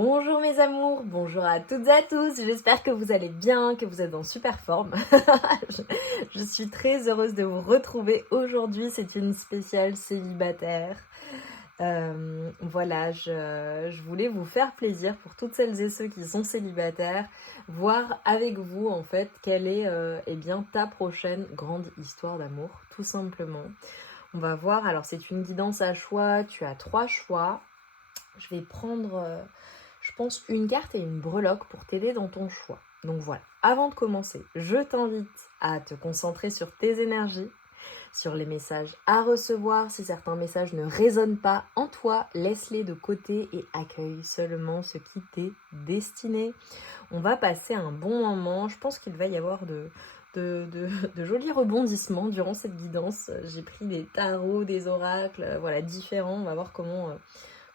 Bonjour mes amours, bonjour à toutes et à tous, j'espère que vous allez bien, que vous êtes en super forme. Je suis très heureuse de vous retrouver aujourd'hui, c'est une spéciale célibataire. Voilà, je voulais vous faire plaisir pour toutes celles et ceux qui sont célibataires, voir avec vous en fait quelle est eh bien, ta prochaine grande histoire d'amour, tout simplement. On va voir, alors c'est une guidance à choix, tu as 3 choix. Je vais prendre, je pense, une carte et une breloque pour t'aider dans ton choix. Donc voilà, avant de commencer, je t'invite à te concentrer sur tes énergies, sur les messages à recevoir. Si certains messages ne résonnent pas en toi, laisse-les de côté et accueille seulement ce qui t'est destiné. On va passer un bon moment. Je pense qu'il va y avoir de jolis rebondissements durant cette guidance. J'ai pris des tarots, des oracles, voilà, différents. On va voir comment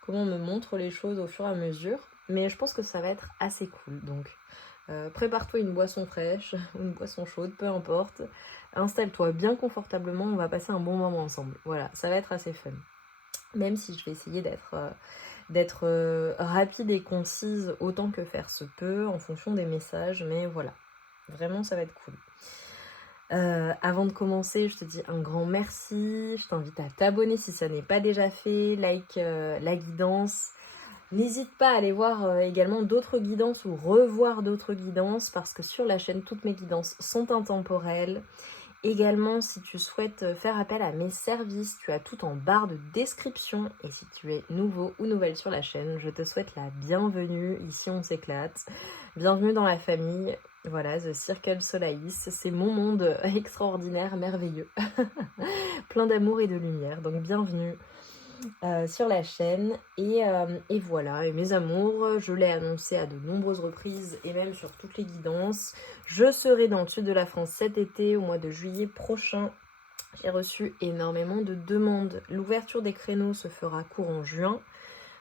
on me montre les choses au fur et à mesure. Mais je pense que ça va être assez cool. Donc, prépare-toi une boisson fraîche, une boisson chaude, peu importe. Installe-toi bien confortablement, on va passer un bon moment ensemble. Voilà, ça va être assez fun. Même si je vais essayer d'être rapide et concise autant que faire se peut, en fonction des messages. Mais voilà, vraiment ça va être cool. Avant de commencer, je te dis un grand merci. Je t'invite à t'abonner si ça n'est pas déjà fait. Like la guidance. N'hésite pas à aller voir également d'autres guidances ou revoir d'autres guidances parce que sur la chaîne, toutes mes guidances sont intemporelles. Également, si tu souhaites faire appel à mes services, tu as tout en barre de description. Et si tu es nouveau ou nouvelle sur la chaîne, je te souhaite la bienvenue. Ici, on s'éclate. Bienvenue dans la famille. Voilà, The Circle Solaïs, c'est mon monde extraordinaire, merveilleux. Plein d'amour et de lumière, donc bienvenue sur la chaîne. Et voilà, et mes amours, je l'ai annoncé à de nombreuses reprises et même sur toutes les guidances. Je serai dans le sud de la France cet été, au mois de juillet prochain. J'ai reçu énormément de demandes. L'ouverture des créneaux se fera courant juin.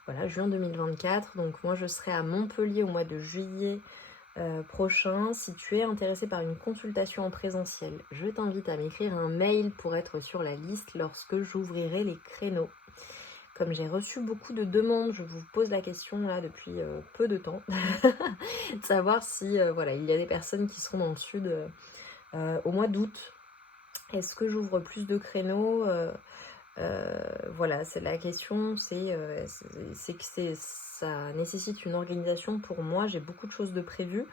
Voilà, juin 2024. Donc moi, je serai à Montpellier au mois de juillet prochain. Si tu es intéressé par une consultation en présentiel, je t'invite à m'écrire un mail pour être sur la liste lorsque j'ouvrirai les créneaux. Comme j'ai reçu beaucoup de demandes, je vous pose la question là depuis peu de temps, de savoir si voilà, il y a des personnes qui seront dans le sud au mois d'août. Est-ce que j'ouvre plus de créneaux voilà, c'est la question, c'est que ça nécessite une organisation pour moi. J'ai beaucoup de choses de prévues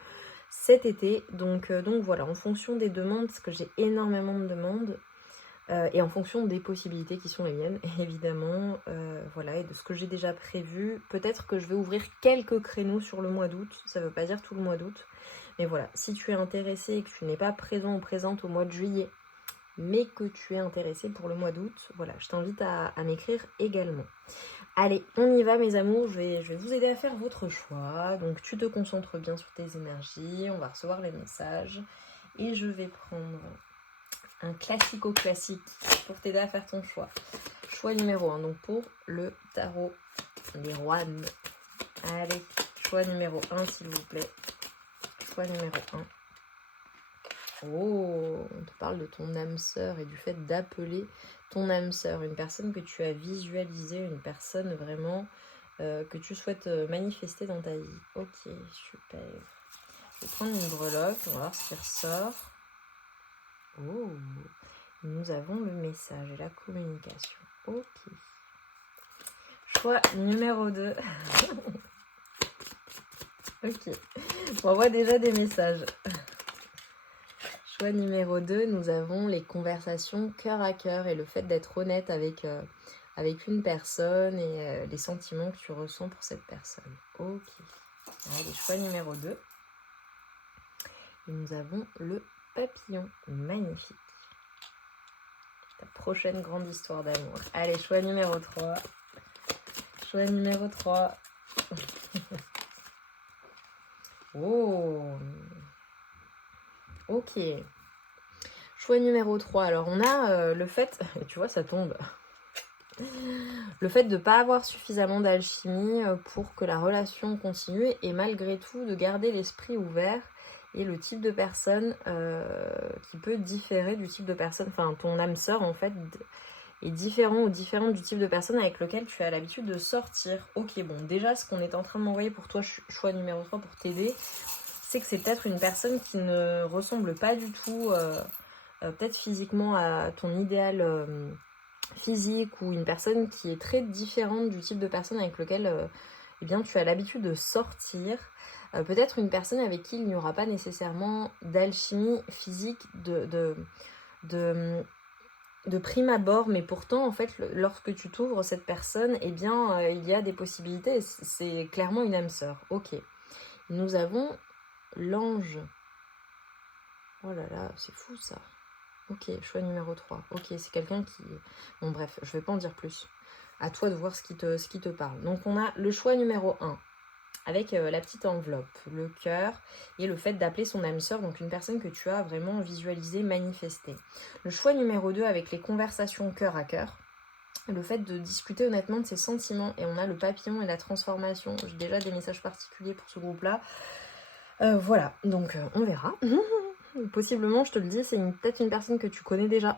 cet été, donc voilà, en fonction des demandes, parce que j'ai énormément de demandes, et en fonction des possibilités qui sont les miennes, évidemment, voilà, et de ce que j'ai déjà prévu, peut-être que je vais ouvrir quelques créneaux sur le mois d'août, ça veut pas dire tout le mois d'août, mais voilà, si tu es intéressé et que tu n'es pas présent ou présente au mois de juillet, mais que tu es intéressé pour le mois d'août, voilà, je t'invite à m'écrire également. Allez, on y va mes amours, je vais vous aider à faire votre choix. Donc tu te concentres bien sur tes énergies, on va recevoir les messages. Et je vais prendre un classico-classique pour t'aider à faire ton choix. Choix numéro 1, donc pour le tarot des rois. Allez, choix numéro 1 s'il vous plaît. Choix numéro 1. Oh, on te parle de ton âme sœur et du fait d'appeler ton âme sœur, une personne que tu as visualisée, une personne vraiment que tu souhaites manifester dans ta vie. Ok, super. Je vais prendre une breloque, on va voir ce qui ressort. Oh, nous avons le message et la communication. Ok. Choix numéro 2. Ok, on voit déjà des messages. Choix numéro 2, nous avons les conversations cœur à cœur et le fait d'être honnête avec une personne et les sentiments que tu ressens pour cette personne. Ok. Allez, choix numéro 2. Et nous avons le papillon. Magnifique. Ta prochaine grande histoire d'amour. Allez, choix numéro 3. Choix numéro 3. Oh. Ok. Choix numéro 3. Alors, on a le fait... Tu vois, ça tombe. Le fait de ne pas avoir suffisamment d'alchimie pour que la relation continue et malgré tout de garder l'esprit ouvert et le type de personne qui peut différer du type de personne, enfin ton âme sœur en fait, est différent ou différente du type de personne avec lequel tu as l'habitude de sortir. Ok, bon, déjà, ce qu'on est en train de m'envoyer pour toi, choix numéro 3 pour t'aider, c'est que c'est peut-être une personne qui ne ressemble pas du tout, peut-être physiquement, à ton idéal physique, ou une personne qui est très différente du type de personne avec lequel eh bien, tu as l'habitude de sortir. Peut-être une personne avec qui il n'y aura pas nécessairement d'alchimie physique de prime abord, mais pourtant, en fait, lorsque tu t'ouvres cette personne, eh bien, il y a des possibilités. C'est clairement une âme sœur. Ok. Nous avons l'ange. Oh là là, c'est fou ça. Ok, choix numéro 3. Ok, c'est quelqu'un qui... Bon bref, je vais pas en dire plus. À toi de voir ce qui te parle. Donc on a le choix numéro 1, avec la petite enveloppe, le cœur, et le fait d'appeler son âme sœur, donc une personne que tu as vraiment visualisé, manifesté. Le choix numéro 2, avec les conversations cœur à cœur, le fait de discuter honnêtement de ses sentiments, et on a le papillon et la transformation. J'ai déjà des messages particuliers pour ce groupe-là. Voilà, donc on verra. Possiblement, je te le dis, c'est peut-être une personne que tu connais déjà.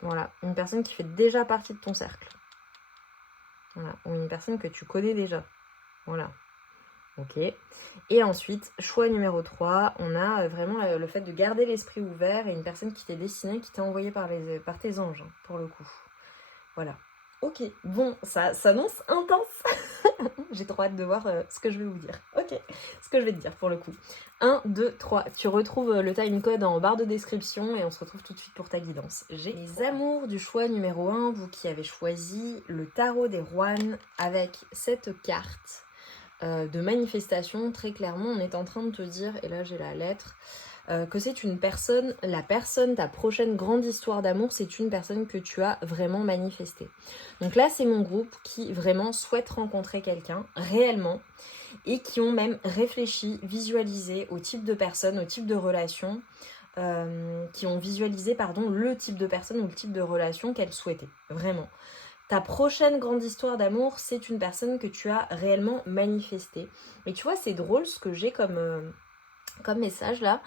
Voilà, une personne qui fait déjà partie de ton cercle. Voilà, ou une personne que tu connais déjà. Voilà. Ok. Et ensuite, choix numéro 3, on a vraiment le fait de garder l'esprit ouvert et une personne qui t'est destinée, qui t'est envoyée par tes anges, hein, pour le coup. Voilà. Ok, bon, ça s'annonce intense. J'ai trop hâte de voir ce que je vais vous dire. Ok, ce que je vais te dire pour le coup. 1, 2, 3. Tu retrouves le timecode en barre de description et on se retrouve tout de suite pour ta guidance. J'ai les amours du choix numéro 1, vous qui avez choisi le tarot des Roines avec cette carte de manifestation. Très clairement, on est en train de te dire, et là j'ai la lettre, que c'est une personne, ta prochaine grande histoire d'amour, c'est une personne que tu as vraiment manifestée. Donc là, c'est mon groupe qui vraiment souhaite rencontrer quelqu'un réellement et qui ont même réfléchi, visualisé au type de personne, au type de relation, qui ont visualisé, le type de personne ou le type de relation qu'elles souhaitaient, vraiment. Ta prochaine grande histoire d'amour, c'est une personne que tu as réellement manifestée. Mais tu vois, c'est drôle ce que j'ai comme message là.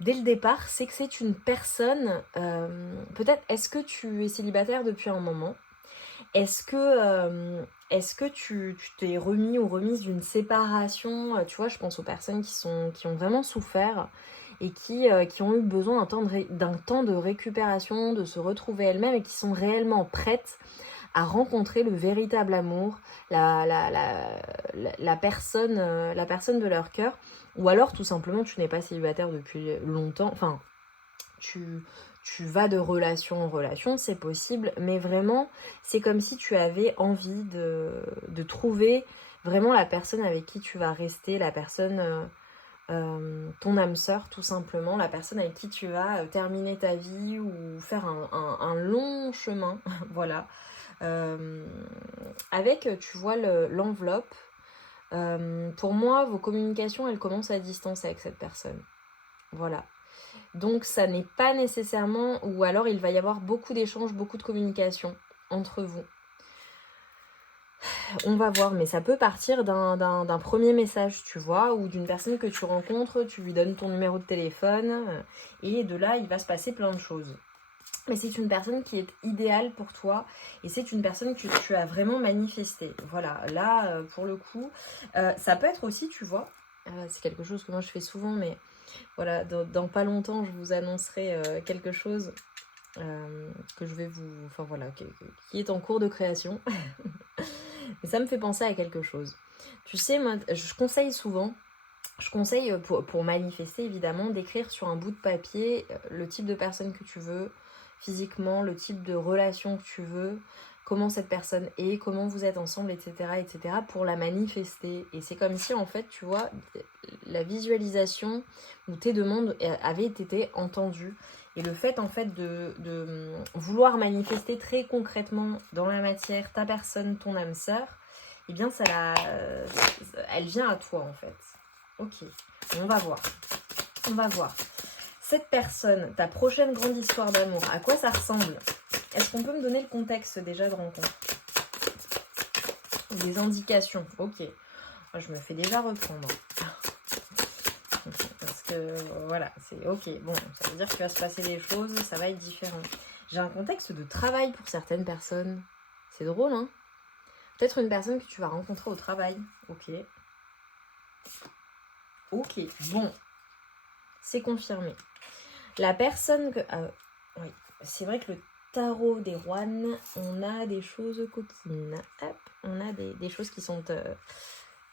Dès le départ, c'est que c'est une personne, peut-être, est-ce que tu es célibataire depuis un moment? Est-ce que tu t'es remis ou remise d'une séparation? Tu vois, je pense aux personnes qui ont vraiment souffert et qui ont eu besoin d'un temps de récupération, de se retrouver elles-mêmes et qui sont réellement prêtes à rencontrer le véritable amour, la personne de leur cœur. Ou alors tout simplement tu n'es pas célibataire depuis longtemps, enfin tu vas de relation en relation, c'est possible, mais vraiment c'est comme si tu avais envie de trouver vraiment la personne avec qui tu vas rester, la personne, ton âme sœur tout simplement, la personne avec qui tu vas terminer ta vie ou faire un long chemin, voilà. Avec, tu vois, l'enveloppe. Pour moi, vos communications, elles commencent à distance avec cette personne. Voilà. Donc, ça n'est pas nécessairement... Ou alors, il va y avoir beaucoup d'échanges, beaucoup de communication entre vous. On va voir, mais ça peut partir d'un premier message, tu vois, ou d'une personne que tu rencontres, tu lui donnes ton numéro de téléphone, et de là, il va se passer plein de choses. Mais c'est une personne qui est idéale pour toi et c'est une personne que tu as vraiment manifestée. Voilà, là, pour le coup, ça peut être aussi, tu vois, c'est quelque chose que moi je fais souvent, mais voilà, dans pas longtemps, je vous annoncerai quelque chose que je vais vous... Enfin voilà, qui est en cours de création. Mais ça me fait penser à quelque chose. Tu sais, moi, je conseille souvent... Je conseille pour manifester évidemment d'écrire sur un bout de papier le type de personne que tu veux, physiquement, le type de relation que tu veux, comment cette personne est, comment vous êtes ensemble, etc. etc. pour la manifester. Et c'est comme si en fait, tu vois, la visualisation ou tes demandes avaient été entendues. Et le fait en fait de vouloir manifester très concrètement dans la matière ta personne, ton âme sœur, eh bien elle vient à toi en fait. Ok, on va voir. On va voir. Cette personne, ta prochaine grande histoire d'amour, à quoi ça ressemble? Est-ce qu'on peut me donner le contexte déjà de rencontre? Des indications, ok. Je me fais déjà reprendre. voilà, c'est ok. Bon, ça veut dire qu'il va se passer des choses, ça va être différent. J'ai un contexte de travail pour certaines personnes. C'est drôle, hein? Peut-être une personne que tu vas rencontrer au travail. Ok. Ok, bon. C'est confirmé. La personne que... oui, c'est vrai que le tarot des rois, on a des choses coquines. Hop, on a des choses qui sont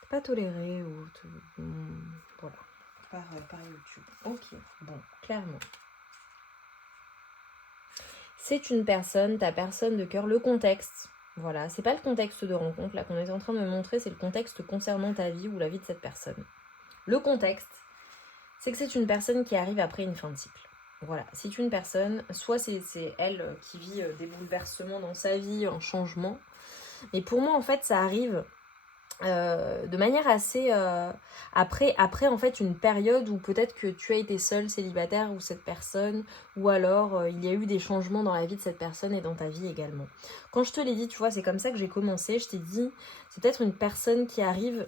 pas tolérées ou... voilà, par YouTube. Ok, bon, clairement. C'est une personne, ta personne de cœur, le contexte. Voilà, c'est pas le contexte de rencontre là qu'on est en train de me montrer, c'est le contexte concernant ta vie ou la vie de cette personne. Le contexte, c'est que c'est une personne qui arrive après une fin de cycle. Voilà, c'est une personne, soit c'est elle qui vit des bouleversements dans sa vie, un changement, mais pour moi en fait ça arrive de manière assez après en fait une période où peut-être que tu as été seul célibataire ou cette personne, ou alors il y a eu des changements dans la vie de cette personne et dans ta vie également. Quand je te l'ai dit, tu vois, c'est comme ça que j'ai commencé, je t'ai dit, c'est peut-être une personne qui arrive,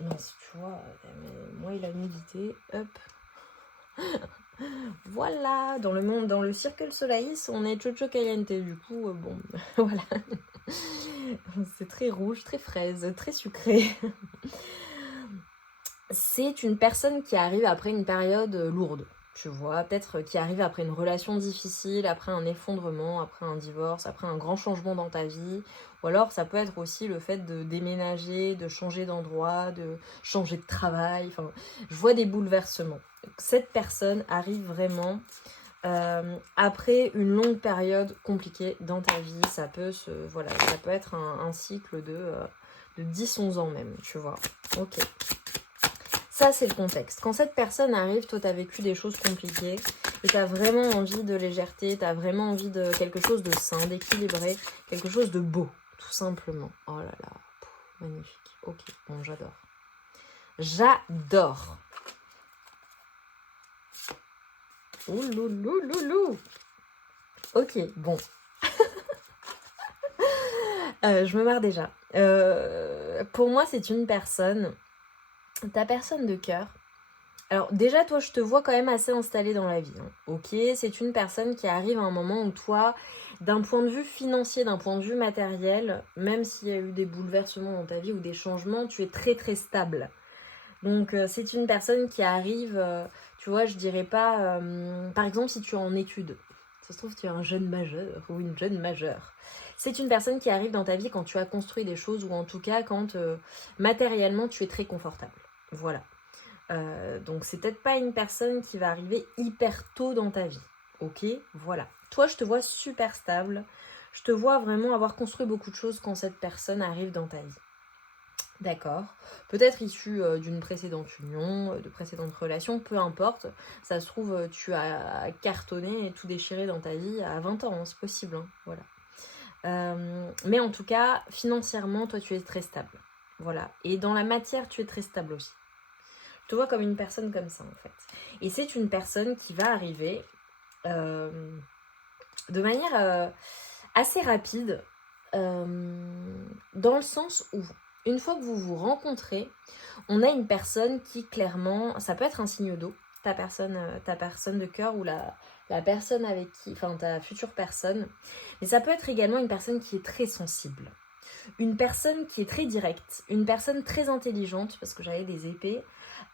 non, tu vois, moi il a nudité, hop. Voilà, dans le monde, dans le Circle Solaris, on est Chocho Caliente, du coup, bon, voilà. C'est très rouge, très fraise, très sucré. C'est une personne qui arrive après une période lourde, tu vois, peut-être qui arrive après une relation difficile, après un effondrement, après un divorce, après un grand changement dans ta vie, ou alors ça peut être aussi le fait de déménager, de changer d'endroit, de changer de travail, enfin, je vois des bouleversements. Cette personne arrive vraiment après une longue période compliquée dans ta vie, ça peut être un cycle de 10-11 ans même, tu vois. Ok. Ça, c'est le contexte. Quand cette personne arrive, toi, tu as vécu des choses compliquées et tu as vraiment envie de légèreté, tu as vraiment envie de quelque chose de sain, d'équilibré, quelque chose de beau, tout simplement. Oh là là, magnifique. Ok, bon, j'adore. J'adore. Ouh loulou loulou. Ok, bon. Je me marre déjà. Pour moi, c'est une personne, ta personne de cœur. Alors déjà, toi, je te vois quand même assez installé dans la vie. Hein. Ok, c'est une personne qui arrive à un moment où toi, d'un point de vue financier, d'un point de vue matériel, même s'il y a eu des bouleversements dans ta vie ou des changements, tu es très très stable. Donc c'est une personne qui arrive, tu vois, je dirais pas, par exemple si tu es en études, ça se trouve tu es un jeune majeur ou une jeune majeure. C'est une personne qui arrive dans ta vie quand tu as construit des choses ou en tout cas quand matériellement tu es très confortable. Voilà. Donc c'est peut-être pas une personne qui va arriver hyper tôt dans ta vie. Ok, voilà. Toi je te vois super stable. Je te vois vraiment avoir construit beaucoup de choses quand cette personne arrive dans ta vie. D'accord. Peut-être issu d'une précédente union, de précédentes relations, peu importe. Ça se trouve, tu as cartonné et tout déchiré dans ta vie à 20 ans, hein, c'est possible. Hein, voilà. Mais en tout cas, financièrement, toi, tu es très stable. Voilà. Et dans la matière, tu es très stable aussi. Je te vois comme une personne comme ça, en fait. Et c'est une personne qui va arriver de manière assez rapide, dans le sens où une fois que vous vous rencontrez, on a une personne qui clairement, ça peut être un signe d'eau, ta personne de cœur ou la personne avec qui, enfin ta future personne, mais ça peut être également une personne qui est très sensible, une personne qui est très directe, une personne très intelligente, parce que j'avais des épées,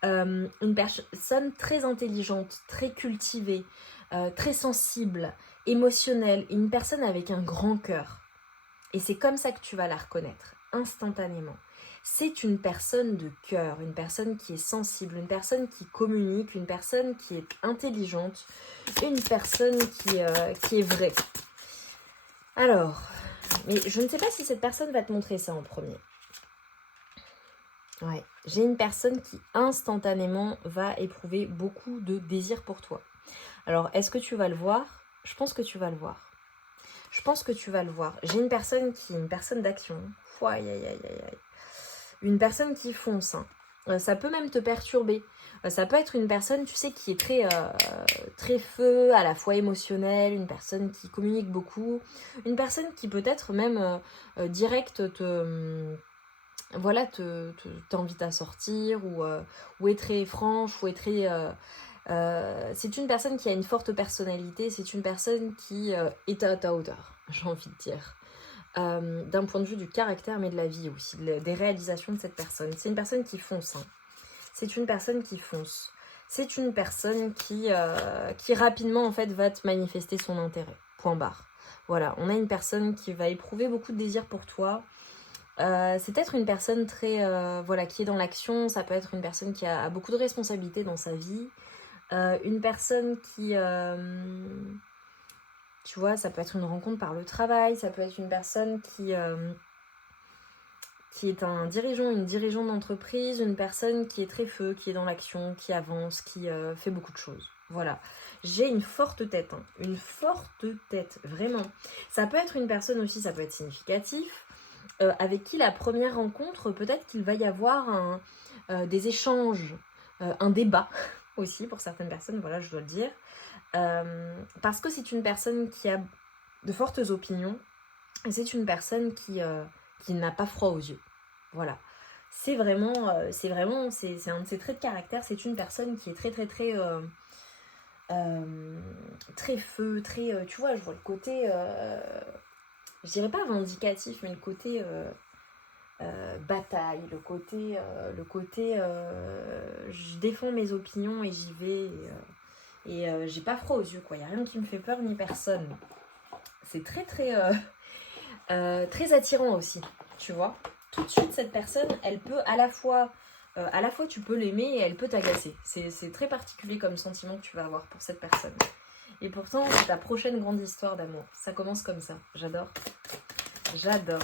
une personne très intelligente, très cultivée, très sensible, émotionnelle, une personne avec un grand cœur. Et c'est comme ça que tu vas la reconnaître, instantanément. C'est une personne de cœur, une personne qui est sensible, une personne qui communique, une personne qui est intelligente, une personne qui est vraie. Alors, mais je ne sais pas si cette personne va te montrer ça en premier. Ouais, j'ai une personne qui instantanément va éprouver beaucoup de désir pour toi. Alors, est-ce que tu vas le voir ? Je pense que tu vas le voir. Je pense que tu vas le voir. J'ai une personne qui est une personne d'action. Aïe, aïe, aïe, aïe. Une personne qui fonce. Hein. Ça peut même te perturber. Ça peut être une personne, tu sais, qui est très, très feu, à la fois émotionnelle, une personne qui communique beaucoup, une personne qui peut-être même direct voilà, t'invite à sortir ou est très franche, ou est très... c'est une personne qui a une forte personnalité, c'est une personne qui est à ta hauteur, j'ai envie de dire. D'un point de vue du caractère, mais de la vie aussi, des réalisations de cette personne. C'est une personne qui fonce, hein. C'est une personne qui fonce. C'est une personne qui rapidement en fait va te manifester son intérêt. Point barre. Voilà, on a une personne qui va éprouver beaucoup de désir pour toi. C'est peut-être une personne très voilà, qui est dans l'action. Ça peut être une personne qui a beaucoup de responsabilités dans sa vie. Une personne qui tu vois, ça peut être une rencontre par le travail, ça peut être une personne qui est un dirigeant, une dirigeante d'entreprise, une personne qui est très feu, qui est dans l'action, qui avance, qui fait beaucoup de choses. Voilà. J'ai une forte tête, hein. Une forte tête, vraiment. Ça peut être une personne aussi, ça peut être significatif, avec qui la première rencontre, peut-être qu'il va y avoir des échanges, un débat aussi pour certaines personnes, voilà, je dois le dire. Parce que c'est une personne qui a de fortes opinions, et c'est une personne qui n'a pas froid aux yeux. Voilà. C'est un de ses traits de caractère. C'est une personne qui est très très feu, très, tu vois, je vois le côté, je dirais pas vindicatif, mais le côté bataille, le côté je défends mes opinions et j'y vais, et j'ai pas froid aux yeux, quoi. Il n'y a rien qui me fait peur ni personne. C'est très attirant aussi, tu vois. Tout de suite, cette personne, elle peut à la fois tu peux l'aimer et elle peut t'agacer. C'est très particulier comme sentiment que tu vas avoir pour cette personne. Et pourtant, c'est ta prochaine grande histoire d'amour. Ça commence comme ça. J'adore. J'adore.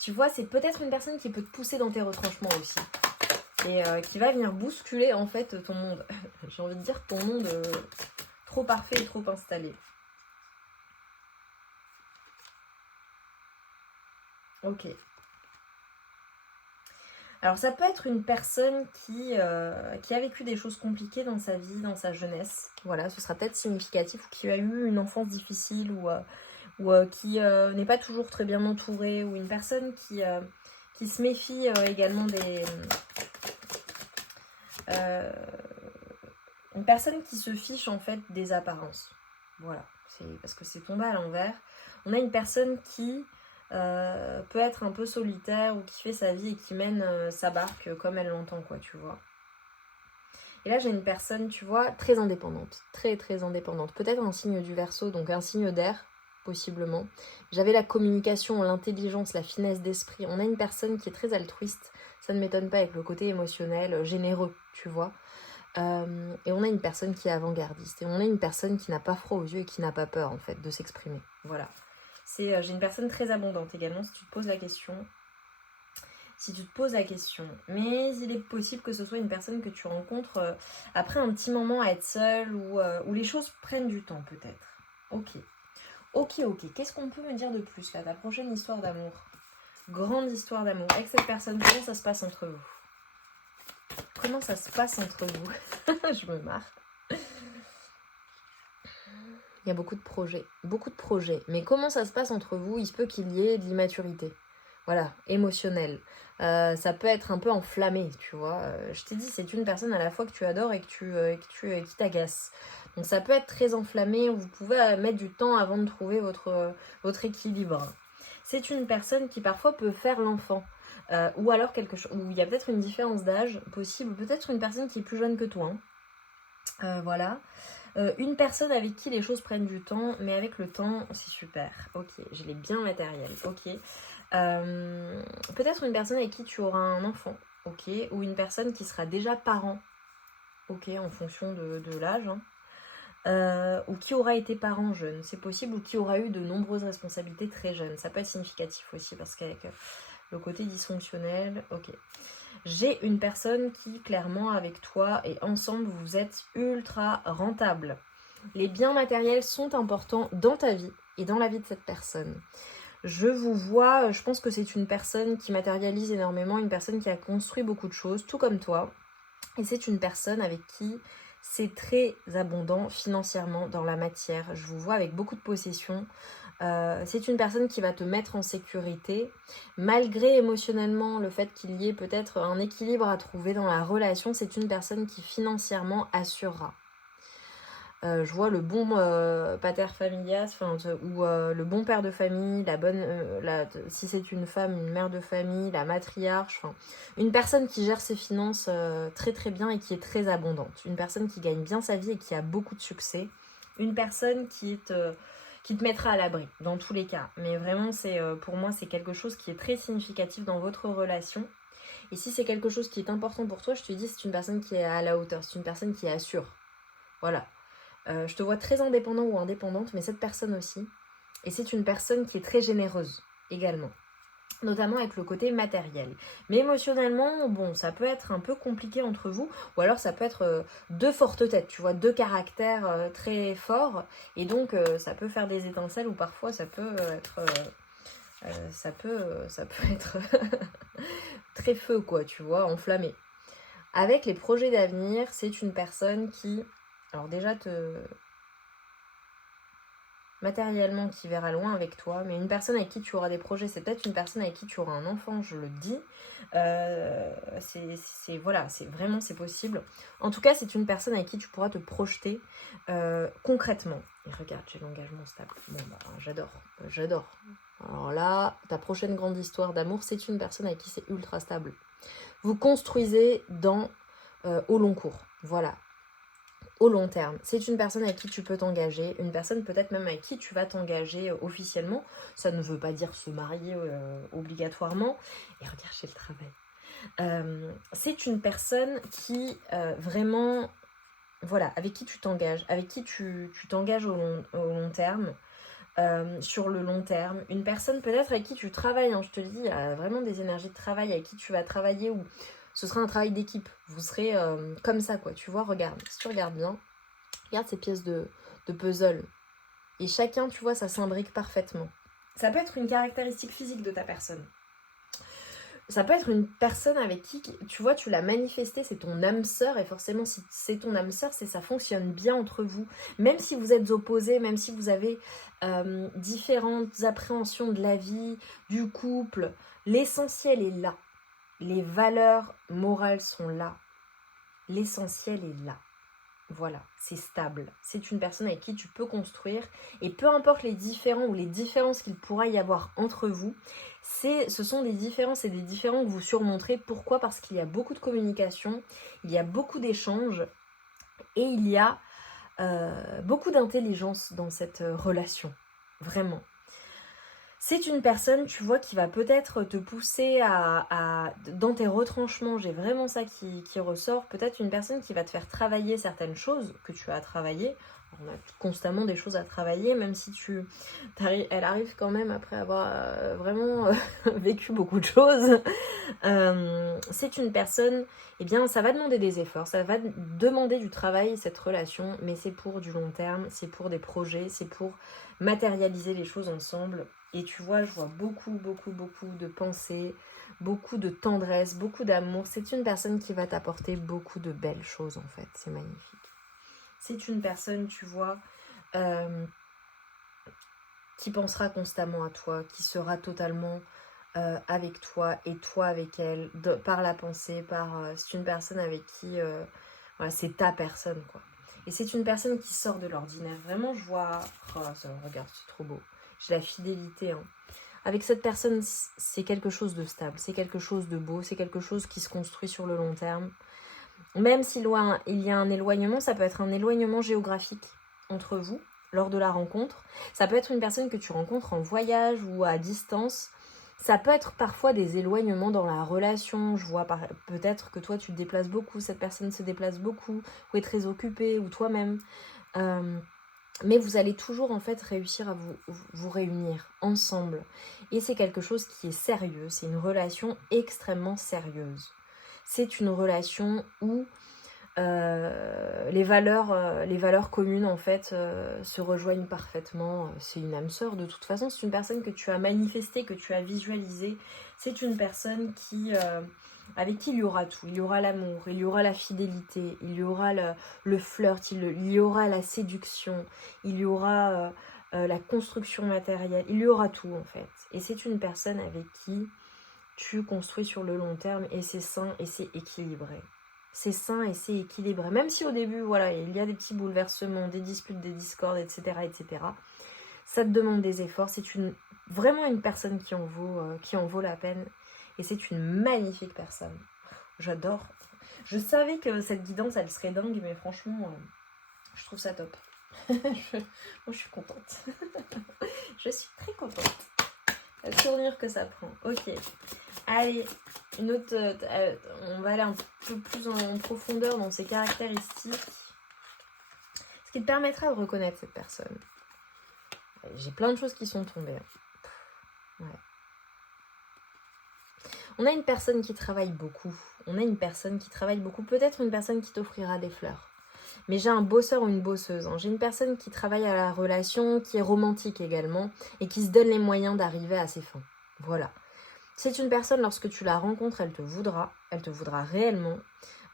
Tu vois, c'est peut-être une personne qui peut te pousser dans tes retranchements aussi. Et qui va venir bousculer en fait ton monde. J'ai envie de dire ton monde trop parfait et trop installé. Ok. Alors ça peut être une personne qui a vécu des choses compliquées dans sa vie, dans sa jeunesse. Voilà, ce sera peut-être significatif, ou qui a eu une enfance difficile, ou qui n'est pas toujours très bien entourée, ou une personne qui se méfie également des... une personne qui se fiche en fait des apparences. Voilà, c'est parce que c'est tombé à l'envers. On a une personne qui peut être un peu solitaire, ou qui fait sa vie et qui mène sa barque comme elle l'entend, quoi, tu vois. Et là, j'ai une personne, tu vois, très indépendante. Très indépendante. Peut-être un signe du Verseau, donc un signe d'air, possiblement. J'avais la communication, l'intelligence, la finesse d'esprit. On a une personne qui est très altruiste. Ça ne m'étonne pas, avec le côté émotionnel, généreux, tu vois. Et on a une personne qui est avant-gardiste. Et on a une personne qui n'a pas froid aux yeux et qui n'a pas peur, en fait, de s'exprimer. Voilà. J'ai une personne très abondante également, si tu te poses la question. Mais il est possible que ce soit une personne que tu rencontres après un petit moment à être seule, où les choses prennent du temps, peut-être. Ok. Qu'est-ce qu'on peut me dire de plus, là, ta prochaine histoire d'amour? Grande histoire d'amour. Avec cette personne, comment ça se passe entre vous? Comment ça se passe entre vous? Je me marre. Il y a beaucoup de projets. Mais comment ça se passe entre vous? Il se peut qu'il y ait de l'immaturité. Voilà, émotionnelle. Ça peut être un peu enflammé, tu vois. Je t'ai dit, c'est une personne à la fois que tu adores et qui t'agace. Donc ça peut être très enflammé, vous pouvez mettre du temps avant de trouver votre équilibre. C'est une personne qui parfois peut faire l'enfant. Ou alors quelque chose où il y a peut-être une différence d'âge possible, peut-être une personne qui est plus jeune que toi. Voilà. Une personne avec qui les choses prennent du temps, mais avec le temps, c'est super. Ok, je l'ai bien matériel. Ok. Peut-être une personne avec qui tu auras un enfant. Ok. Ou une personne qui sera déjà parent. Ok, en fonction de l'âge. Hein. Ou qui aura été parent jeune, c'est possible, ou qui aura eu de nombreuses responsabilités très jeunes. Ça peut être significatif aussi, parce qu'avec le côté dysfonctionnel, ok. J'ai une personne qui, clairement, avec toi et ensemble, vous êtes ultra rentable. Les biens matériels sont importants dans ta vie et dans la vie de cette personne. Je vous vois, je pense que c'est une personne qui matérialise énormément, une personne qui a construit beaucoup de choses, tout comme toi. Et c'est une personne avec qui c'est très abondant financièrement dans la matière. Je vous vois avec beaucoup de possessions. C'est une personne qui va te mettre en sécurité, malgré émotionnellement le fait qu'il y ait peut-être un équilibre à trouver dans la relation. C'est une personne qui financièrement assurera. Je vois le bon pater familias, ou le bon père de famille, la bonne, si c'est une femme, une mère de famille, la matriarche, une personne qui gère ses finances très très bien et qui est très abondante, une personne qui gagne bien sa vie et qui a beaucoup de succès, une personne qui te mettra à l'abri dans tous les cas. Mais vraiment, pour moi, c'est quelque chose qui est très significatif dans votre relation. Et si c'est quelque chose qui est important pour toi, je te dis, c'est une personne qui est à la hauteur, c'est une personne qui assure. Voilà. Je te vois très indépendant ou indépendante, mais cette personne aussi. Et c'est une personne qui est très généreuse également, notamment avec le côté matériel. Mais émotionnellement, bon, ça peut être un peu compliqué entre vous, ou alors ça peut être deux fortes têtes, tu vois, deux caractères très forts, et donc ça peut faire des étincelles, ou parfois ça peut être... ça peut être très feu, quoi, tu vois, enflammé. Avec les projets d'avenir, c'est une personne qui... Alors déjà, matériellement qui verra loin avec toi, mais une personne avec qui tu auras des projets, c'est peut-être une personne avec qui tu auras un enfant, je le dis. C'est possible. En tout cas, c'est une personne avec qui tu pourras te projeter concrètement. Et regarde, j'ai l'engagement stable. Bon, j'adore. Alors là, ta prochaine grande histoire d'amour, c'est une personne avec qui c'est ultra stable. Vous construisez au long cours. Voilà. Au long terme. C'est une personne avec qui tu peux t'engager, une personne peut-être même avec qui tu vas t'engager officiellement. Ça ne veut pas dire se marier obligatoirement. Et regarde, j'ai le travail. C'est une personne qui vraiment, voilà, avec qui tu t'engages, avec qui tu t'engages au long terme. Sur le long terme, une personne peut-être avec qui tu travailles, je te le dis, il y a vraiment des énergies de travail avec qui tu vas travailler, ou ce sera un travail d'équipe, vous serez comme ça, quoi, tu vois, regarde, si tu regardes bien, regarde ces pièces de puzzle, et chacun, tu vois, ça s'imbrique parfaitement. Ça peut être une caractéristique physique de ta personne. Ça peut être une personne avec qui, tu vois, tu l'as manifesté, c'est ton âme sœur, et forcément, si c'est ton âme sœur, ça fonctionne bien entre vous. Même si vous êtes opposés, même si vous avez différentes appréhensions de la vie, du couple, l'essentiel est là. Les valeurs morales sont là. L'essentiel est là. Voilà, c'est stable. C'est une personne avec qui tu peux construire, et peu importe les différends ou les différences qu'il pourra y avoir entre vous, ce sont des différences et des différends que vous surmonterez. Pourquoi ? Parce qu'il y a beaucoup de communication, il y a beaucoup d'échanges, et il y a beaucoup d'intelligence dans cette relation. Vraiment. C'est une personne, tu vois, qui va peut-être te pousser dans tes retranchements. J'ai vraiment ça qui ressort. Peut-être une personne qui va te faire travailler certaines choses que tu as à travailler. On a constamment des choses à travailler, même si elle arrive quand même après avoir vraiment vécu beaucoup de choses. C'est une personne, eh bien, ça va demander des efforts, ça va demander du travail, cette relation, mais c'est pour du long terme, c'est pour des projets, c'est pour matérialiser les choses ensemble. Et tu vois, je vois beaucoup de pensées, beaucoup de tendresse, beaucoup d'amour. C'est une personne qui va t'apporter beaucoup de belles choses, en fait. C'est magnifique. C'est une personne, tu vois, qui pensera constamment à toi, qui sera totalement avec toi et toi avec elle, par la pensée, c'est une personne avec qui, voilà, c'est ta personne, quoi. Et c'est une personne qui sort de l'ordinaire. Vraiment, je vois, regarde, c'est trop beau. J'ai la fidélité, Avec cette personne, c'est quelque chose de stable, c'est quelque chose de beau, c'est quelque chose qui se construit sur le long terme. Même s'il y a un éloignement, ça peut être un éloignement géographique entre vous lors de la rencontre. Ça peut être une personne que tu rencontres en voyage ou à distance. Ça peut être parfois des éloignements dans la relation. Je vois peut-être que toi tu te déplaces beaucoup, cette personne se déplace beaucoup, ou est très occupée, ou toi-même. Mais vous allez toujours en fait réussir à vous réunir ensemble. Et c'est quelque chose qui est sérieux, c'est une relation extrêmement sérieuse. C'est une relation où les valeurs communes en fait se rejoignent parfaitement. C'est une âme sœur de toute façon, c'est une personne que tu as manifestée, que tu as visualisée. C'est une personne avec qui il y aura tout. Il y aura l'amour, il y aura la fidélité, il y aura le flirt, il y aura la séduction, il y aura la construction matérielle, il y aura tout en fait. Et c'est une personne avec qui tu construis sur le long terme et c'est sain et c'est équilibré. C'est sain et c'est équilibré. Même si au début, voilà, il y a des petits bouleversements, des disputes, des discordes, etc., etc. Ça te demande des efforts. C'est vraiment une personne qui en vaut la peine. Et c'est une magnifique personne. J'adore. Je savais que cette guidance, elle serait dingue, mais franchement, je trouve ça top. Moi, je suis contente. Je suis très contente. La tournure que ça prend. Ok. Allez, une autre. On va aller un peu plus en profondeur dans ses caractéristiques. Ce qui te permettra de reconnaître cette personne. J'ai plein de choses qui sont tombées. Ouais. On a une personne qui travaille beaucoup. Peut-être une personne qui t'offrira des fleurs. Mais j'ai un bosseur ou une bosseuse. Hein. J'ai une personne qui travaille à la relation, qui est romantique également, et qui se donne les moyens d'arriver à ses fins. Voilà. C'est une personne, lorsque tu la rencontres, elle te voudra réellement.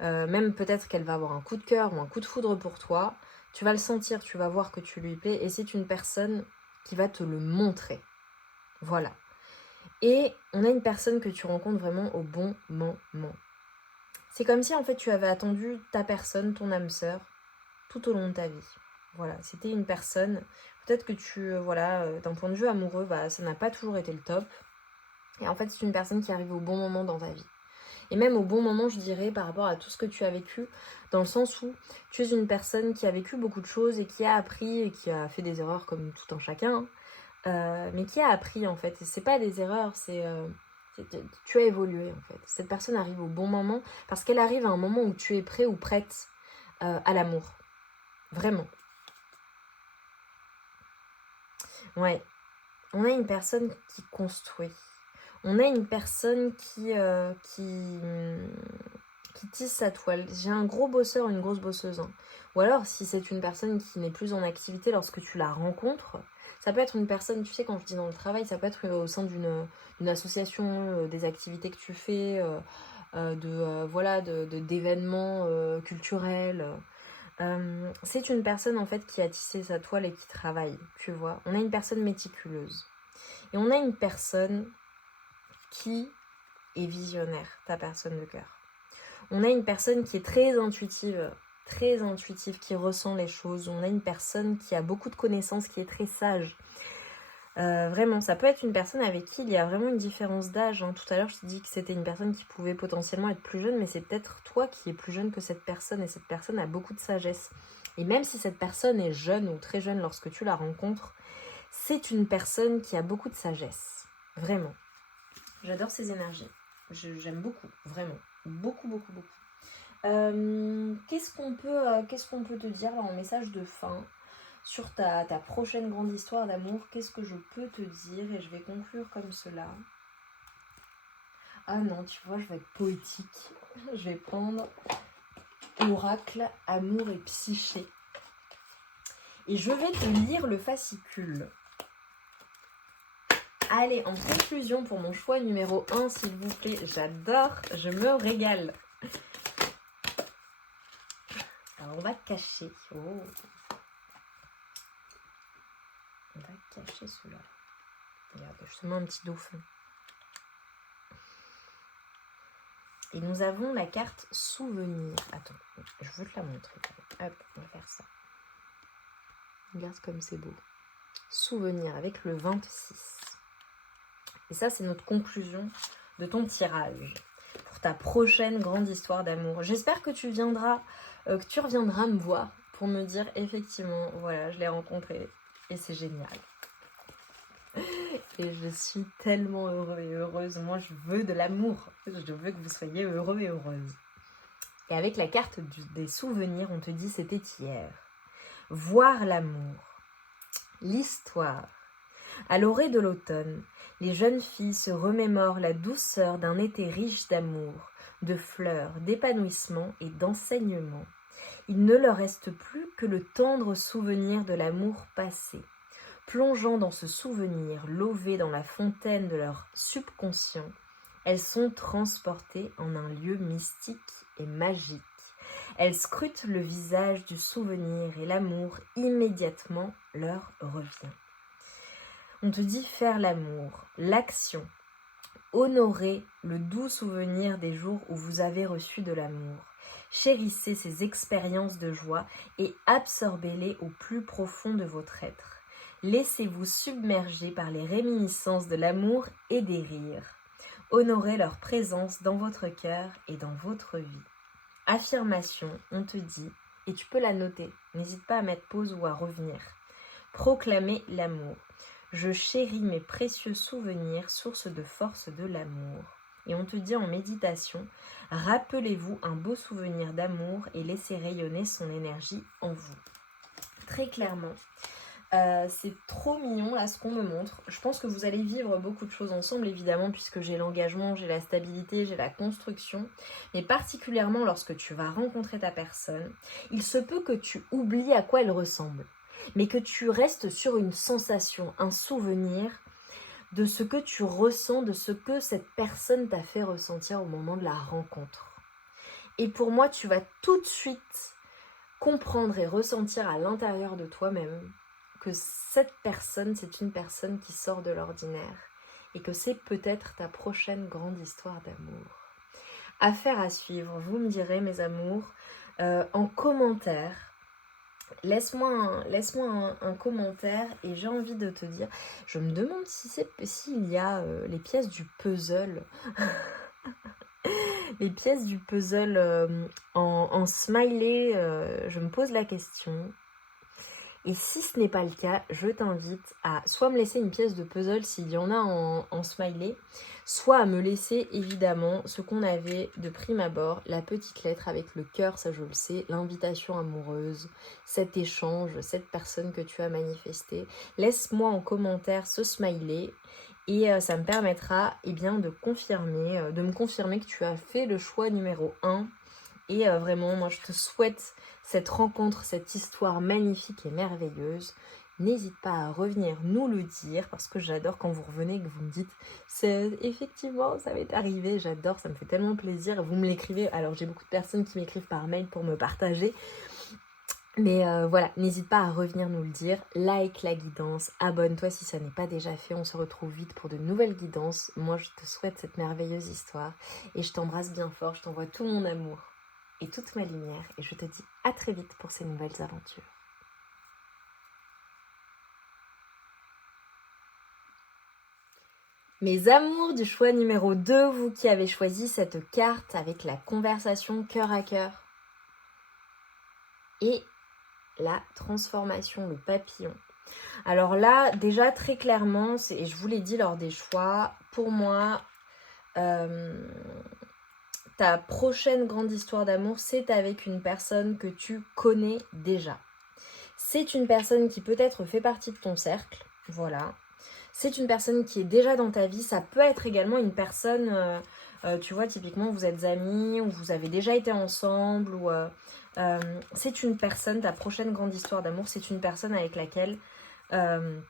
Même peut-être qu'elle va avoir un coup de cœur ou un coup de foudre pour toi. Tu vas le sentir, tu vas voir que tu lui plais, et c'est une personne qui va te le montrer. Voilà. Et on a une personne que tu rencontres vraiment au bon moment. C'est comme si en fait tu avais attendu ta personne, ton âme sœur, tout au long de ta vie. Voilà, c'était une personne, peut-être que d'un point de vue amoureux, ça n'a pas toujours été le top. Et en fait, c'est une personne qui arrive au bon moment dans ta vie. Et même au bon moment, je dirais, par rapport à tout ce que tu as vécu, dans le sens où tu es une personne qui a vécu beaucoup de choses et qui a appris et qui a fait des erreurs comme tout un chacun, mais qui a appris en fait. Et c'est pas des erreurs, tu as évolué en fait. Cette personne arrive au bon moment parce qu'elle arrive à un moment où tu es prêt ou prête à l'amour. Vraiment. Ouais. On a une personne qui construit. On a une personne qui tisse sa toile. J'ai un gros bosseur, une grosse bosseuse. Hein. Ou alors, si c'est une personne qui n'est plus en activité lorsque tu la rencontres, ça peut être une personne, tu sais, quand je dis dans le travail, ça peut être au sein d'une association, des activités que tu fais, d'événements culturels. C'est une personne en fait qui a tissé sa toile et qui travaille, tu vois. On a une personne méticuleuse. Et on a une personne qui est visionnaire, ta personne de cœur. On a une personne qui est très intuitive, qui ressent les choses. On a une personne qui a beaucoup de connaissances, qui est très sage. Vraiment, ça peut être une personne avec qui il y a vraiment une différence d'âge. Hein. Tout à l'heure, je t'ai dit que c'était une personne qui pouvait potentiellement être plus jeune, mais c'est peut-être toi qui es plus jeune que cette personne, et cette personne a beaucoup de sagesse. Et même si cette personne est jeune ou très jeune lorsque tu la rencontres, c'est une personne qui a beaucoup de sagesse. Vraiment. J'adore ces énergies. J'aime beaucoup, vraiment. Beaucoup, beaucoup, beaucoup. Qu'est-ce qu'on peut te dire là en message de fin sur ta prochaine grande histoire d'amour? Qu'est-ce que je peux te dire? Et je vais conclure comme cela. Ah non, tu vois, je vais être poétique. Je vais prendre Oracle, Amour et Psyché. Et je vais te lire le fascicule. Allez, en conclusion pour mon choix numéro 1, s'il vous plaît. J'adore, je me régale. Alors, on va cacher. Oh. On va cacher celui-là. Regarde, je te mets un petit dauphin. Et nous avons la carte souvenir. Attends, je veux te la montrer. Hop, on va faire ça. Regarde comme c'est beau. Souvenir avec le 26. Et ça, c'est notre conclusion de ton tirage pour ta prochaine grande histoire d'amour. J'espère que tu reviendras me voir pour me dire effectivement, voilà, je l'ai rencontré et c'est génial. Et je suis tellement heureux et heureuse. Moi, je veux de l'amour. Je veux que vous soyez heureux et heureuse. Et avec la carte des souvenirs, on te dit c'était hier. Voir l'amour. L'histoire. À l'orée de l'automne, les jeunes filles se remémorent la douceur d'un été riche d'amour, de fleurs, d'épanouissement et d'enseignement. Il ne leur reste plus que le tendre souvenir de l'amour passé. Plongeant dans ce souvenir, lové dans la fontaine de leur subconscient, elles sont transportées en un lieu mystique et magique. Elles scrutent le visage du souvenir et l'amour immédiatement leur revient. On te dit faire l'amour, l'action. Honorez le doux souvenir des jours où vous avez reçu de l'amour. Chérissez ces expériences de joie et absorbez-les au plus profond de votre être. Laissez-vous submerger par les réminiscences de l'amour et des rires. Honorez leur présence dans votre cœur et dans votre vie. Affirmation, on te dit, et tu peux la noter, n'hésite pas à mettre pause ou à revenir. Proclamez l'amour. Je chéris mes précieux souvenirs, source de force de l'amour. Et on te dit en méditation, rappelez-vous un beau souvenir d'amour et laissez rayonner son énergie en vous. Très clairement, c'est trop mignon là ce qu'on me montre. Je pense que vous allez vivre beaucoup de choses ensemble évidemment puisque j'ai l'engagement, j'ai la stabilité, j'ai la construction. Mais particulièrement lorsque tu vas rencontrer ta personne, il se peut que tu oublies à quoi elle ressemble. Mais que tu restes sur une sensation, un souvenir de ce que tu ressens, de ce que cette personne t'a fait ressentir au moment de la rencontre. Et pour moi, tu vas tout de suite comprendre et ressentir à l'intérieur de toi-même que cette personne, c'est une personne qui sort de l'ordinaire et que c'est peut-être ta prochaine grande histoire d'amour. Affaire à suivre, vous me direz mes amours en commentaire. Laisse-moi un commentaire et j'ai envie de te dire, je me demande s'il y a les pièces du puzzle, les pièces du puzzle en smiley, je me pose la question. Et si ce n'est pas le cas, je t'invite à soit me laisser une pièce de puzzle s'il y en a en smiley, soit à me laisser évidemment ce qu'on avait de prime abord, la petite lettre avec le cœur, ça je le sais, l'invitation amoureuse, cet échange, cette personne que tu as manifestée. Laisse-moi en commentaire ce smiley et ça me permettra de me confirmer que tu as fait le choix numéro 1. Et vraiment, moi je te souhaite cette rencontre, cette histoire magnifique et merveilleuse. N'hésite pas à revenir nous le dire parce que j'adore quand vous revenez et que vous me dites effectivement ça m'est arrivé, j'adore, ça me fait tellement plaisir. Vous me l'écrivez, alors j'ai beaucoup de personnes qui m'écrivent par mail pour me partager. Mais voilà, n'hésite pas à revenir nous le dire, like la guidance, abonne-toi si ça n'est pas déjà fait, on se retrouve vite pour de nouvelles guidances. Moi je te souhaite cette merveilleuse histoire et je t'embrasse bien fort, je t'envoie tout mon amour et toute ma lumière et je te dis à très vite pour ces nouvelles aventures. Mes amours du choix numéro 2, vous qui avez choisi cette carte avec la conversation cœur à cœur et la transformation, le papillon. Alors là, déjà très clairement, et je vous l'ai dit lors des choix, pour moi, ta prochaine grande histoire d'amour, c'est avec une personne que tu connais déjà. C'est une personne qui peut-être fait partie de ton cercle, voilà. C'est une personne qui est déjà dans ta vie. Ça peut être également une personne, tu vois, typiquement vous êtes amis ou vous avez déjà été ensemble. Ou c'est une personne, ta prochaine grande histoire d'amour, c'est une personne avec laquelle il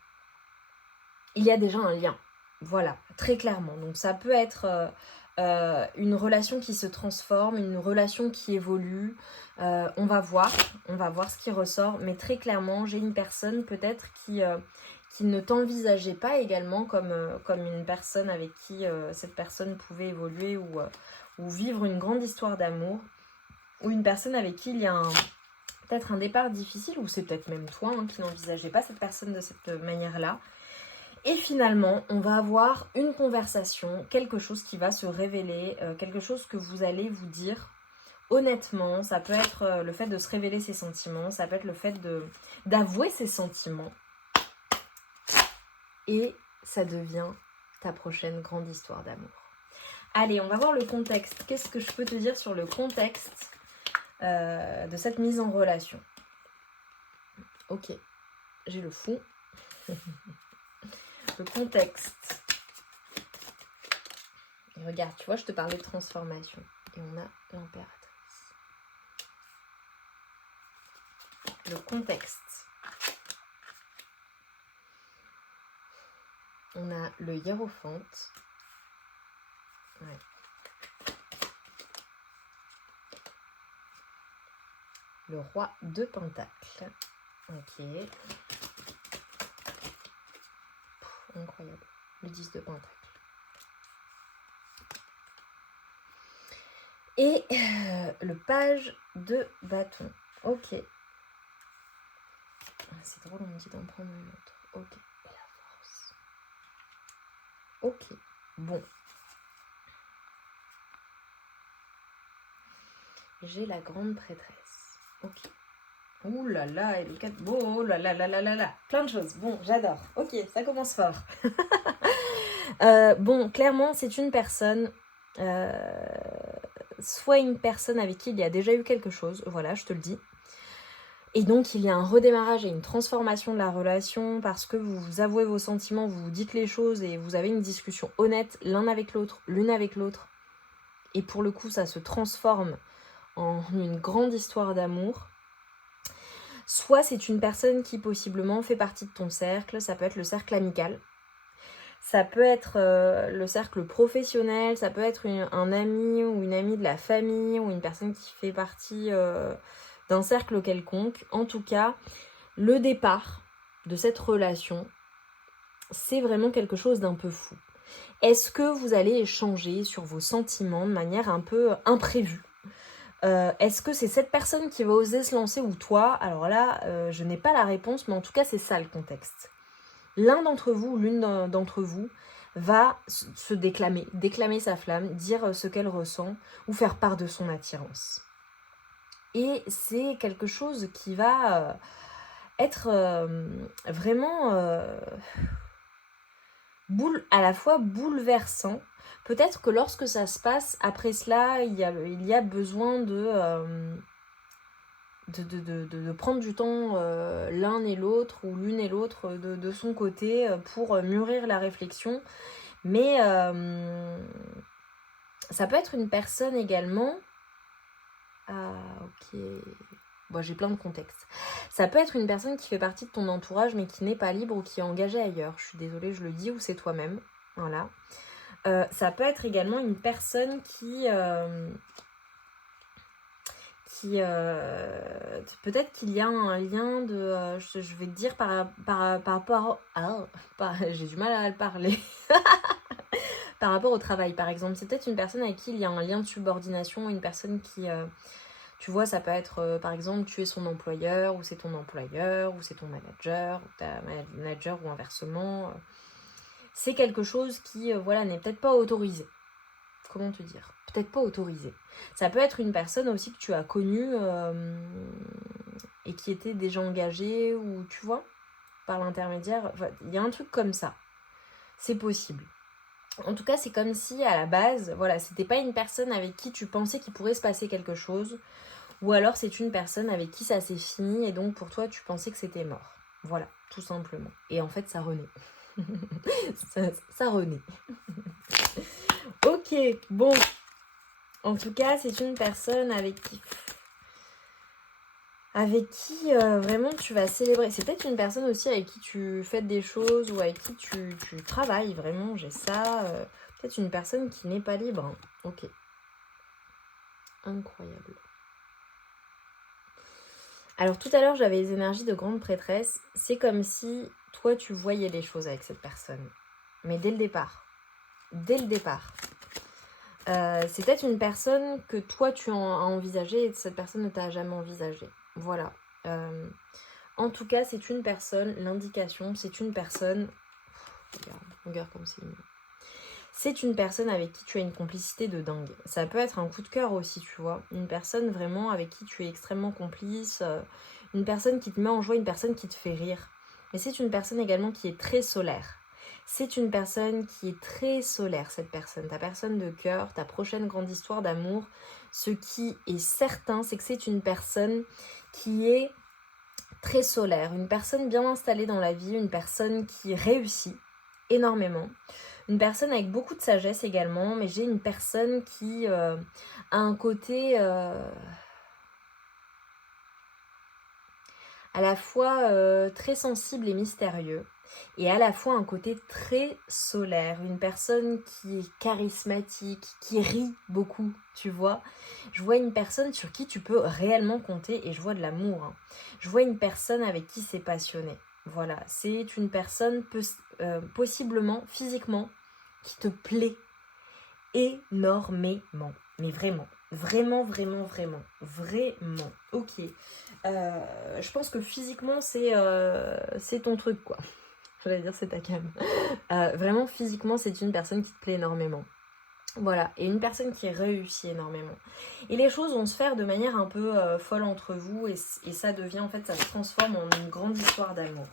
y a déjà un lien. Voilà, très clairement. Donc ça peut être une relation qui se transforme, une relation qui évolue. On va voir ce qui ressort. Mais très clairement, j'ai une personne peut-être qui ne t'envisageait pas également comme une personne avec qui cette personne pouvait évoluer ou vivre une grande histoire d'amour. Ou une personne avec qui il y a peut-être un départ difficile, ou c'est peut-être même toi qui n'envisageais pas cette personne de cette manière-là. Et finalement, on va avoir une conversation, quelque chose qui va se révéler, quelque chose que vous allez vous dire honnêtement. Ça peut être le fait de se révéler ses sentiments, ça peut être le fait d'avouer ses sentiments. Et ça devient ta prochaine grande histoire d'amour. Allez, on va voir le contexte. Qu'est-ce que je peux te dire sur le contexte de cette mise en relation? Ok, j'ai le fou. Le contexte. Et regarde, tu vois, je te parlais de transformation. Et on a l'impératrice. Le contexte. On a le hiérophante. Ouais. Le roi de Pentacle. Ok. Incroyable. Le 10 de pentacle. Et le page de bâton. Ok. C'est drôle, on me dit d'en prendre une autre. Ok. Et la force. Ok. Bon. J'ai la grande prêtresse. Ok. Ouh là là, et le 4. Oh là là là là là là. Plein de choses. Bon, j'adore. Ok, ça commence fort. Bon, clairement, c'est une personne. Soit une personne avec qui il y a déjà eu quelque chose. Voilà, je te le dis. Et donc, il y a un redémarrage et une transformation de la relation parce que vous avouez vos sentiments, vous dites les choses et vous avez une discussion honnête l'un avec l'autre, l'une avec l'autre. Et pour le coup, ça se transforme en une grande histoire d'amour. Soit c'est une personne qui possiblement fait partie de ton cercle, ça peut être le cercle amical, ça peut être le cercle professionnel, ça peut être un ami ou une amie de la famille ou une personne qui fait partie d'un cercle quelconque. En tout cas, le départ de cette relation, c'est vraiment quelque chose d'un peu fou. Est-ce que vous allez échanger sur vos sentiments de manière un peu imprévue ? Est-ce que c'est cette personne qui va oser se lancer ou toi ? Alors là, je n'ai pas la réponse, mais en tout cas, c'est ça le contexte. L'un d'entre vous ou l'une d'entre vous va se déclamer sa flamme, dire ce qu'elle ressent ou faire part de son attirance. Et c'est quelque chose qui va être vraiment à la fois bouleversant. Peut-être que lorsque ça se passe, après cela, il y a besoin de prendre du temps l'un et l'autre ou l'une et l'autre de son côté pour mûrir la réflexion. Mais ça peut être une personne également... Ah, ok. Bon, j'ai plein de contextes. Ça peut être une personne qui fait partie de ton entourage mais qui n'est pas libre ou qui est engagée ailleurs. Je suis désolée, je le dis, ou c'est toi-même. Voilà. Ça peut être également une personne qui peut-être qu'il y a un lien de je vais te dire par rapport j'ai du mal à le parler par rapport au travail par exemple. C'est peut-être une personne avec qui il y a un lien de subordination, une personne qui tu vois, ça peut être par exemple tu es son employeur ou c'est ton employeur ou c'est ton manager ou ta manager ou inversement. C'est quelque chose qui voilà, n'est peut-être pas autorisé. Comment te dire ? Peut-être pas autorisé. Ça peut être une personne aussi que tu as connue et qui était déjà engagée ou tu vois, par l'intermédiaire. Enfin, il y a un truc comme ça. C'est possible. En tout cas, c'est comme si à la base, voilà, c'était pas une personne avec qui tu pensais qu'il pourrait se passer quelque chose, ou alors c'est une personne avec qui ça s'est fini et donc pour toi tu pensais que c'était mort. Voilà, tout simplement. Et en fait, ça renaît. ça renaît. Ok, bon. En tout cas, c'est une personne avec qui vraiment tu vas célébrer. C'est peut-être une personne aussi avec qui tu fais des choses ou avec qui tu travailles. Vraiment, j'ai ça. Peut-être une personne qui n'est pas libre. Hein. Ok. Incroyable. Alors tout à l'heure, j'avais les énergies de grande prêtresse. C'est comme si toi, tu voyais les choses avec cette personne. Mais dès le départ. Dès le départ. C'est peut-être une personne que toi tu as envisagé et que cette personne ne t'a jamais envisagé. Voilà. En tout cas, c'est une personne, l'indication, c'est une personne... Regarde comme c'est mignon. C'est une personne avec qui tu as une complicité de dingue. Ça peut être un coup de cœur aussi, tu vois. Une personne vraiment avec qui tu es extrêmement complice. Une personne qui te met en joie, une personne qui te fait rire. Mais c'est une personne également qui est très solaire. C'est une personne qui est très solaire, cette personne. Ta personne de cœur, ta prochaine grande histoire d'amour. Ce qui est certain, c'est que c'est une personne qui est très solaire. Une personne bien installée dans la vie, une personne qui réussit énormément. Une personne avec beaucoup de sagesse également, mais j'ai une personne qui a un côté à la fois très sensible et mystérieux, et à la fois un côté très solaire, une personne qui est charismatique, qui rit beaucoup, tu vois. Je vois une personne sur qui tu peux réellement compter, et je vois de l'amour. Hein. Je vois une personne avec qui c'est passionné. Voilà, c'est une personne possiblement, physiquement, qui te plaît énormément. Mais vraiment, vraiment, vraiment, vraiment, vraiment. Ok. Je pense que physiquement, c'est ton truc, quoi. J'allais dire c'est ta cam. Vraiment, physiquement, c'est une personne qui te plaît énormément. Voilà, et une personne qui réussit énormément. Et les choses vont se faire de manière un peu folle entre vous, et ça devient, en fait, ça se transforme en une grande histoire d'amour.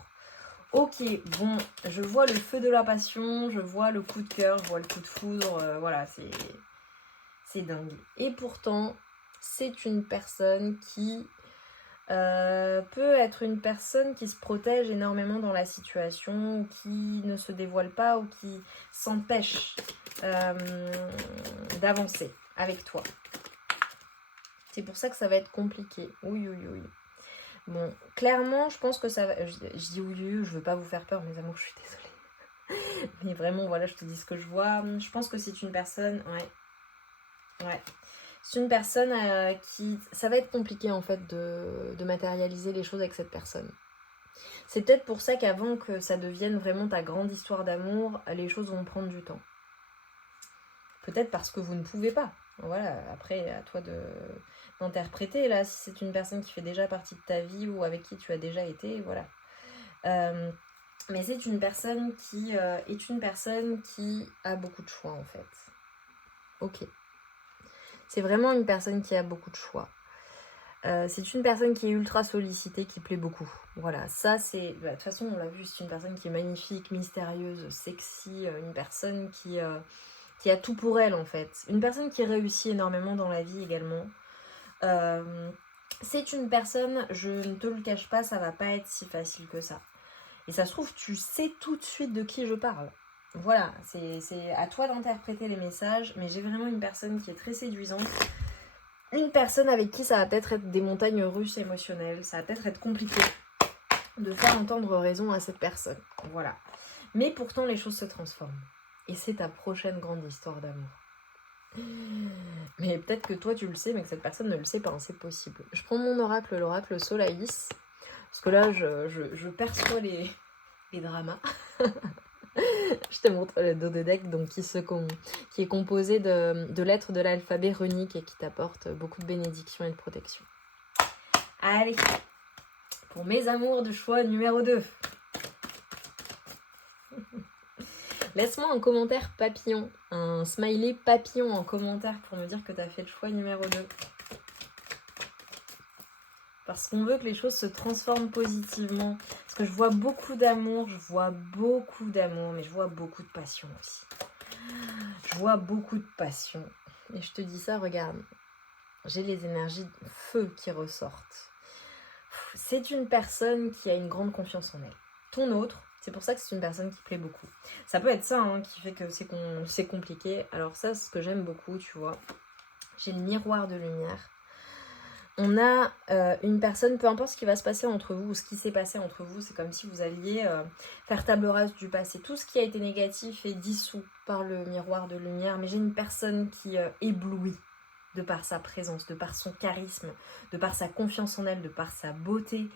Ok, bon, je vois le feu de la passion, je vois le coup de cœur, je vois le coup de foudre, voilà, c'est dingue. Et pourtant, c'est une personne qui peut être une personne qui se protège énormément dans la situation, ou qui ne se dévoile pas, ou qui s'empêche d'avancer avec toi. C'est pour ça que ça va être compliqué. Oui, oui, oui. Bon, clairement, je pense que ça va... Je dis oui, oui, je veux pas vous faire peur, mes amours, je suis désolée. Mais vraiment, voilà, je te dis ce que je vois. Je pense que c'est une personne... Ouais. C'est une personne qui... Ça va être compliqué, en fait, de matérialiser les choses avec cette personne. C'est peut-être pour ça qu'avant que ça devienne vraiment ta grande histoire d'amour, les choses vont prendre du temps. Peut-être parce que vous ne pouvez pas. Voilà, après, à toi d'interpréter, là, si c'est une personne qui fait déjà partie de ta vie ou avec qui tu as déjà été, voilà. Mais c'est une personne qui est une personne qui a beaucoup de choix, en fait. Ok. C'est vraiment une personne qui a beaucoup de choix. C'est une personne qui est ultra sollicitée, qui plaît beaucoup. Voilà, ça c'est... De toute façon, on l'a vu, c'est une personne qui est magnifique, mystérieuse, sexy, une personne qui a tout pour elle, en fait. Une personne qui réussit énormément dans la vie également. C'est une personne, je ne te le cache pas, ça va pas être si facile que ça. Et ça se trouve, tu sais tout de suite de qui je parle. Voilà, c'est à toi d'interpréter les messages, mais j'ai vraiment une personne qui est très séduisante. Une personne avec qui ça va peut-être être des montagnes russes émotionnelles, ça va peut-être être compliqué de faire entendre raison à cette personne. Voilà. Mais pourtant, les choses se transforment. Et c'est ta prochaine grande histoire d'amour. Mais peut-être que toi tu le sais, mais que cette personne ne le sait pas, c'est possible. Je prends mon oracle, l'oracle Solaïs, parce que là je perçois les dramas. Je te montre le dos de deck, donc qui est composé de lettres de l'alphabet runique et qui t'apporte beaucoup de bénédictions et de protection. Allez, pour mes amours de choix numéro 2. Laisse-moi un commentaire papillon, un smiley papillon en commentaire pour me dire que tu as fait le choix numéro 2. Parce qu'on veut que les choses se transforment positivement. Parce que je vois beaucoup d'amour, mais je vois beaucoup de passion aussi. Je vois beaucoup de passion. Et je te dis ça, regarde. J'ai les énergies de feu qui ressortent. C'est une personne qui a une grande confiance en elle. Ton autre, c'est pour ça que c'est une personne qui plaît beaucoup. Ça peut être ça qui fait que c'est compliqué. Alors ça, c'est ce que j'aime beaucoup, tu vois. J'ai le miroir de lumière. On a une personne, peu importe ce qui va se passer entre vous ou ce qui s'est passé entre vous, c'est comme si vous alliez faire table rase du passé. Tout ce qui a été négatif est dissous par le miroir de lumière, mais j'ai une personne qui éblouit de par sa présence, de par son charisme, de par sa confiance en elle, de par sa beauté.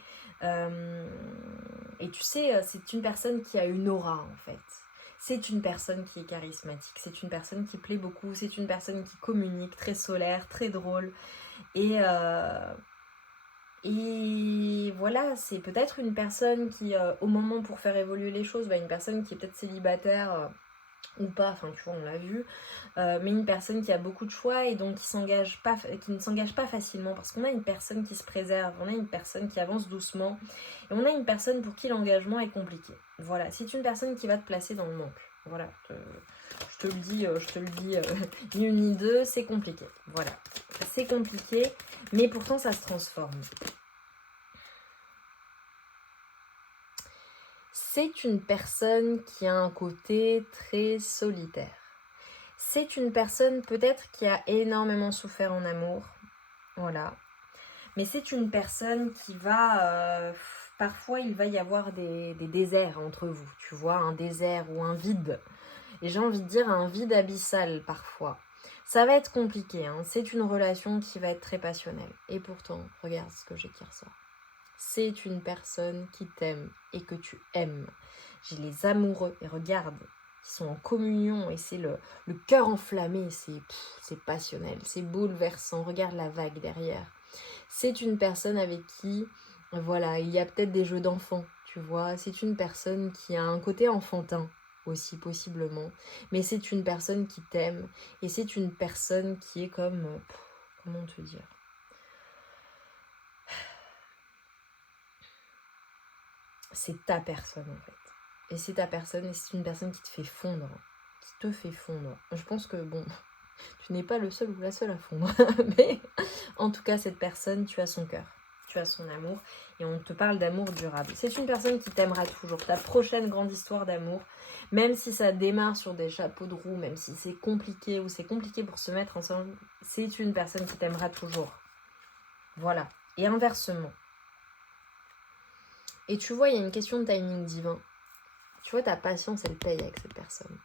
Et tu sais, c'est une personne qui a une aura en fait. C'est une personne qui est charismatique, c'est une personne qui plaît beaucoup, c'est une personne qui communique, très solaire, très drôle. Et voilà, c'est peut-être une personne qui, au moment pour faire évoluer les choses, une personne qui est peut-être célibataire ou pas, enfin tu vois, on l'a vu, mais une personne qui a beaucoup de choix et donc qui ne s'engage pas facilement, parce qu'on a une personne qui se préserve, on a une personne qui avance doucement, et on a une personne pour qui l'engagement est compliqué. Voilà, c'est une personne qui va te placer dans le manque. Voilà, je te le dis, ni une ni deux, c'est compliqué. Voilà, c'est compliqué, mais pourtant ça se transforme. C'est une personne qui a un côté très solitaire. C'est une personne peut-être qui a énormément souffert en amour. Voilà. Mais c'est une personne qui va... parfois, il va y avoir des déserts entre vous. Tu vois, un désert ou un vide. Et j'ai envie de dire un vide abyssal parfois. Ça va être compliqué. C'est une relation qui va être très passionnelle. Et pourtant, regarde ce que j'ai qui ressort. C'est une personne qui t'aime et que tu aimes. J'ai les amoureux, et regarde, ils sont en communion et c'est le cœur enflammé, c'est passionnel, c'est bouleversant, regarde la vague derrière. C'est une personne avec qui, voilà, il y a peut-être des jeux d'enfants, tu vois, c'est une personne qui a un côté enfantin aussi possiblement, mais c'est une personne qui t'aime et c'est une personne qui est comme, comment te dire, c'est ta personne en fait. Et c'est ta personne et c'est une personne qui te fait fondre. Qui te fait fondre. Je pense que bon, tu n'es pas le seul ou la seule à fondre. Mais en tout cas, cette personne, tu as son cœur. Tu as son amour. Et on te parle d'amour durable. C'est une personne qui t'aimera toujours. Ta prochaine grande histoire d'amour. Même si ça démarre sur des chapeaux de roue, même si c'est compliqué ou c'est compliqué pour se mettre ensemble, c'est une personne qui t'aimera toujours. Voilà. Et inversement. Et tu vois, il y a une question de timing divin. Tu vois, ta patience, elle paye avec cette personne.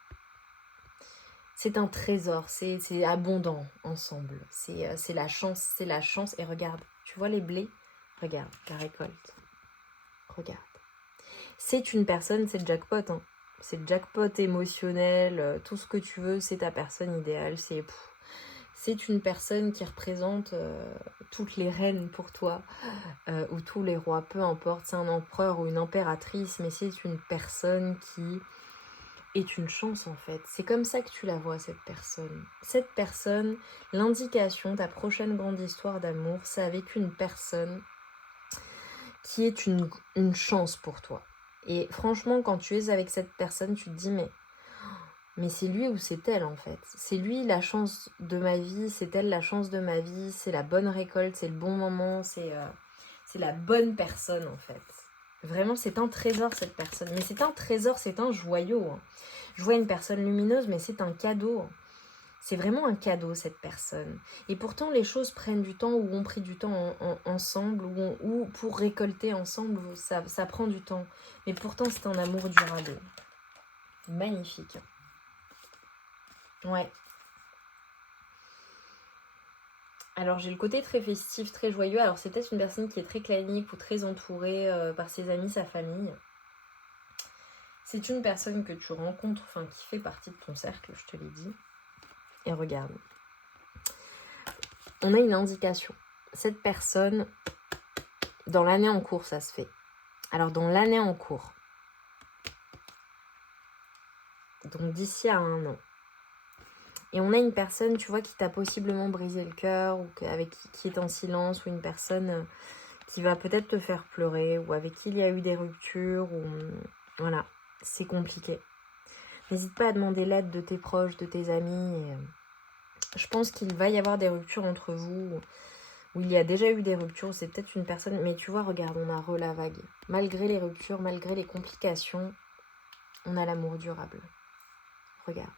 C'est un trésor, c'est abondant ensemble. C'est la chance. Et regarde, tu vois les blés? Regarde, la récolte. Regarde. C'est une personne, c'est le jackpot. Hein. C'est le jackpot émotionnel, tout ce que tu veux, c'est ta personne idéale. C'est une personne qui représente toutes les reines pour toi, ou tous les rois, peu importe, c'est un empereur ou une impératrice, mais c'est une personne qui est une chance en fait. C'est comme ça que tu la vois, cette personne. Cette personne, l'indication, ta prochaine grande histoire d'amour, c'est avec une personne qui est une chance pour toi. Et franchement, quand tu es avec cette personne, tu te dis mais c'est lui ou c'est elle en fait. C'est lui la chance de ma vie, c'est elle la chance de ma vie, c'est la bonne récolte, c'est le bon moment, c'est la bonne personne en fait. Vraiment, c'est un trésor cette personne. Mais c'est un trésor, c'est un joyau. Hein. Je vois une personne lumineuse, mais c'est un cadeau. C'est vraiment un cadeau cette personne. Et pourtant, les choses prennent du temps ou ont pris du temps ensemble ou pour récolter ensemble, ça prend du temps. Mais pourtant, c'est un amour durable. Magnifique. Ouais. Alors j'ai le côté très festif, très joyeux. Alors c'est peut-être une personne qui est très clanique ou très entourée par ses amis, sa famille. C'est une personne que tu rencontres, enfin qui fait partie de ton cercle, je te l'ai dit. Et regarde. On a une indication. Cette personne, dans l'année en cours, ça se fait. Alors dans l'année en cours, donc d'ici à 1 an, et on a une personne, tu vois, qui t'a possiblement brisé le cœur, ou avec qui est en silence, ou une personne qui va peut-être te faire pleurer, ou avec qui il y a eu des ruptures, ou voilà, c'est compliqué. N'hésite pas à demander l'aide de tes proches, de tes amis. Et, je pense qu'il va y avoir des ruptures entre vous, où il y a déjà eu des ruptures, c'est peut-être une personne, mais tu vois, regarde, on a la vague. Malgré les ruptures, malgré les complications, on a l'amour durable. Regarde.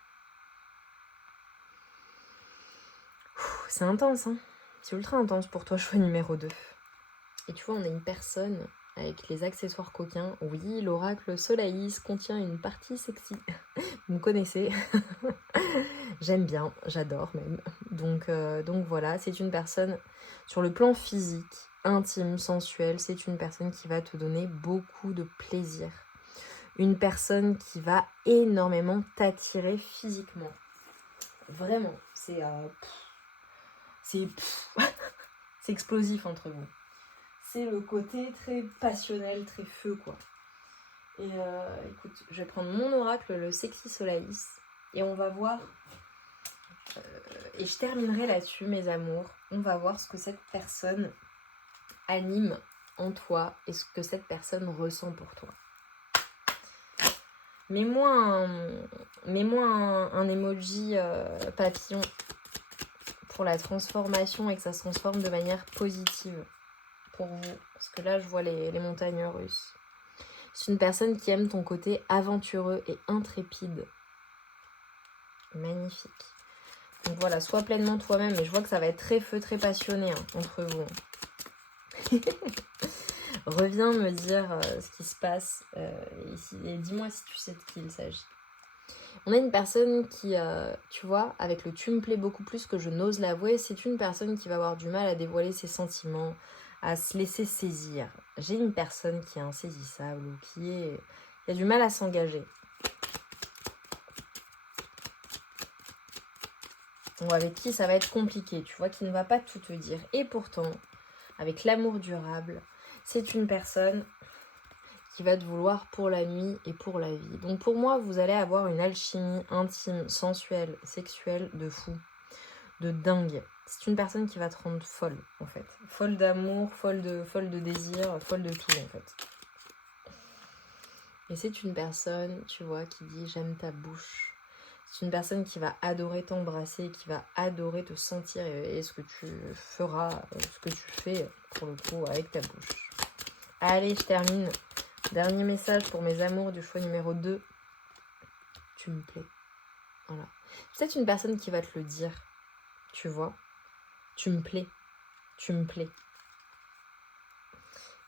C'est intense, hein. C'est ultra intense pour toi, choix numéro 2. Et tu vois, on a une personne avec les accessoires coquins. Oui, l'oracle Solaïs contient une partie sexy. Vous me connaissez. J'aime bien, j'adore même. Donc voilà, c'est une personne sur le plan physique, intime, sensuel. C'est une personne qui va te donner beaucoup de plaisir. Une personne qui va énormément t'attirer physiquement. Vraiment, c'est explosif entre vous. C'est le côté très passionnel, très feu, quoi. Et écoute, je vais prendre mon oracle, le Sexy Solaïs, et on va voir, et je terminerai là-dessus, mes amours. On va voir ce que cette personne anime en toi et ce que cette personne ressent pour toi. Mets-moi un emoji papillon pour la transformation et que ça se transforme de manière positive pour vous. Parce que là, je vois les montagnes russes. C'est une personne qui aime ton côté aventureux et intrépide. Magnifique. Donc voilà, sois pleinement toi-même. Et je vois que ça va être très feu, très passionné entre vous. Reviens me dire ce qui se passe et dis-moi si tu sais de qui il s'agit. On a une personne qui, tu vois, avec le tu me plais beaucoup plus que je n'ose l'avouer, c'est une personne qui va avoir du mal à dévoiler ses sentiments, à se laisser saisir. J'ai une personne qui est insaisissable ou qui a du mal à s'engager. Ou avec qui ça va être compliqué, tu vois, qui ne va pas tout te dire. Et pourtant, avec l'amour durable, c'est une personne qui va te vouloir pour la nuit et pour la vie. Donc pour moi, vous allez avoir une alchimie intime, sensuelle, sexuelle de fou, de dingue. C'est une personne qui va te rendre folle, en fait. Folle d'amour, folle de désir, folle de tout, en fait. Et c'est une personne, tu vois, qui dit « j'aime ta bouche ». C'est une personne qui va adorer t'embrasser, qui va adorer te sentir et ce que tu feras, ce que tu fais, pour le coup, avec ta bouche. Allez, je termine. Dernier message pour mes amours du choix numéro 2. Tu me plais. Voilà. C'est peut-être une personne qui va te le dire, tu vois. Tu me plais. Tu me plais.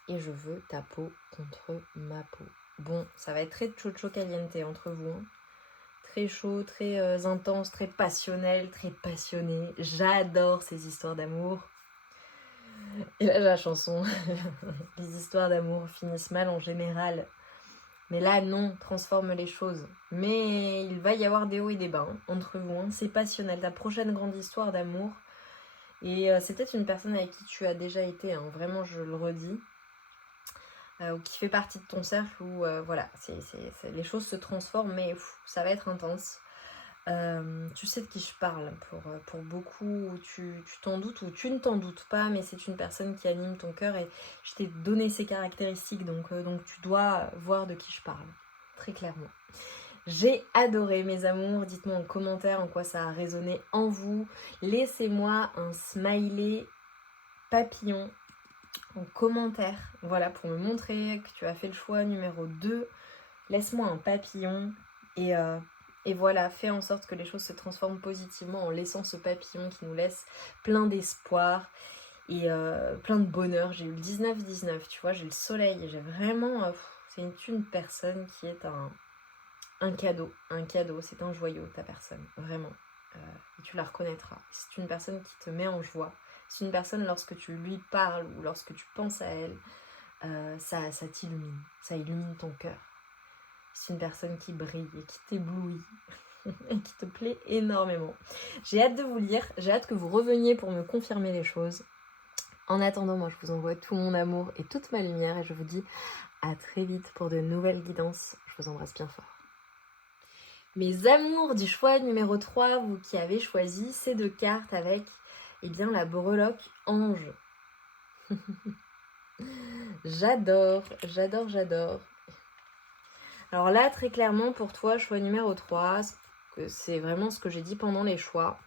Et je veux ta peau contre ma peau. Bon, ça va être très chocho caliente entre vous. Hein. Très chaud, très intense, très passionnel, très passionné. J'adore ces histoires d'amour. Et là, la chanson. Les histoires d'amour finissent mal en général. Mais là, non, transforme les choses. Mais il va y avoir des hauts et des bas hein, entre vous. Hein. C'est passionnel. Ta prochaine grande histoire d'amour. Et c'est peut-être une personne avec qui tu as déjà été. Hein. Vraiment, je le redis. Ou qui fait partie de ton cercle. Où voilà, les choses se transforment. Mais ça va être intense. Tu sais de qui je parle pour beaucoup, tu t'en doutes ou tu ne t'en doutes pas, mais c'est une personne qui anime ton cœur et je t'ai donné ses caractéristiques, donc tu dois voir de qui je parle, très clairement. J'ai adoré mes amours, dites-moi en commentaire en quoi ça a résonné en vous, laissez-moi un smiley papillon en commentaire, voilà, pour me montrer que tu as fait le choix numéro 2, laisse-moi un papillon et voilà, fais en sorte que les choses se transforment positivement en laissant ce papillon qui nous laisse plein d'espoir et plein de bonheur. J'ai eu le 19-19, tu vois, j'ai le soleil et j'ai vraiment... c'est une personne qui est un cadeau, c'est un joyau ta personne, vraiment. Et tu la reconnaîtras. C'est une personne qui te met en joie. C'est une personne, lorsque tu lui parles ou lorsque tu penses à elle, ça t'illumine, ça illumine ton cœur. C'est une personne qui brille et qui t'éblouit et qui te plaît énormément. J'ai hâte de vous lire, j'ai hâte que vous reveniez pour me confirmer les choses. En attendant, moi je vous envoie tout mon amour et toute ma lumière et je vous dis à très vite pour de nouvelles guidances. Je vous embrasse bien fort. Mes amours du choix numéro 3, vous qui avez choisi ces 2 cartes avec la breloque ange. J'adore. Alors là, très clairement, pour toi, choix numéro 3, c'est vraiment ce que j'ai dit pendant les choix.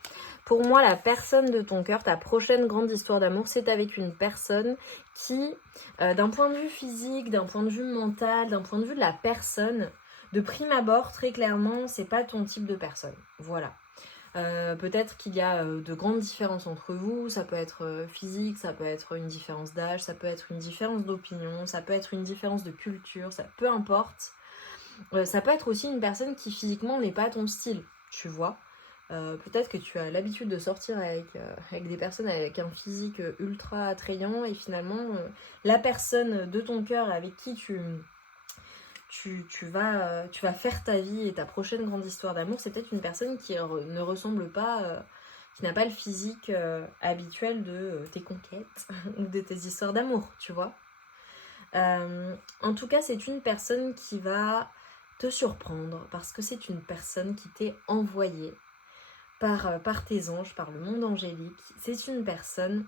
Pour moi, la personne de ton cœur, ta prochaine grande histoire d'amour, c'est avec une personne qui, d'un point de vue physique, d'un point de vue mental, d'un point de vue de la personne, de prime abord, très clairement, c'est pas ton type de personne. Voilà. Peut-être qu'il y a de grandes différences entre vous, ça peut être physique, ça peut être une différence d'âge, ça peut être une différence d'opinion, ça peut être une différence de culture, ça peu importe. Ça peut être aussi une personne qui physiquement n'est pas ton style, tu vois. Peut-être que tu as l'habitude de sortir avec des personnes avec un physique ultra attrayant et finalement la personne de ton cœur avec qui tu vas faire ta vie et ta prochaine grande histoire d'amour, c'est peut-être une personne qui ne ressemble pas, qui n'a pas le physique habituel de tes conquêtes ou de tes histoires d'amour, tu vois. En tout cas, c'est une personne qui va te surprendre parce que c'est une personne qui t'est envoyée par tes anges, par le monde angélique. C'est une personne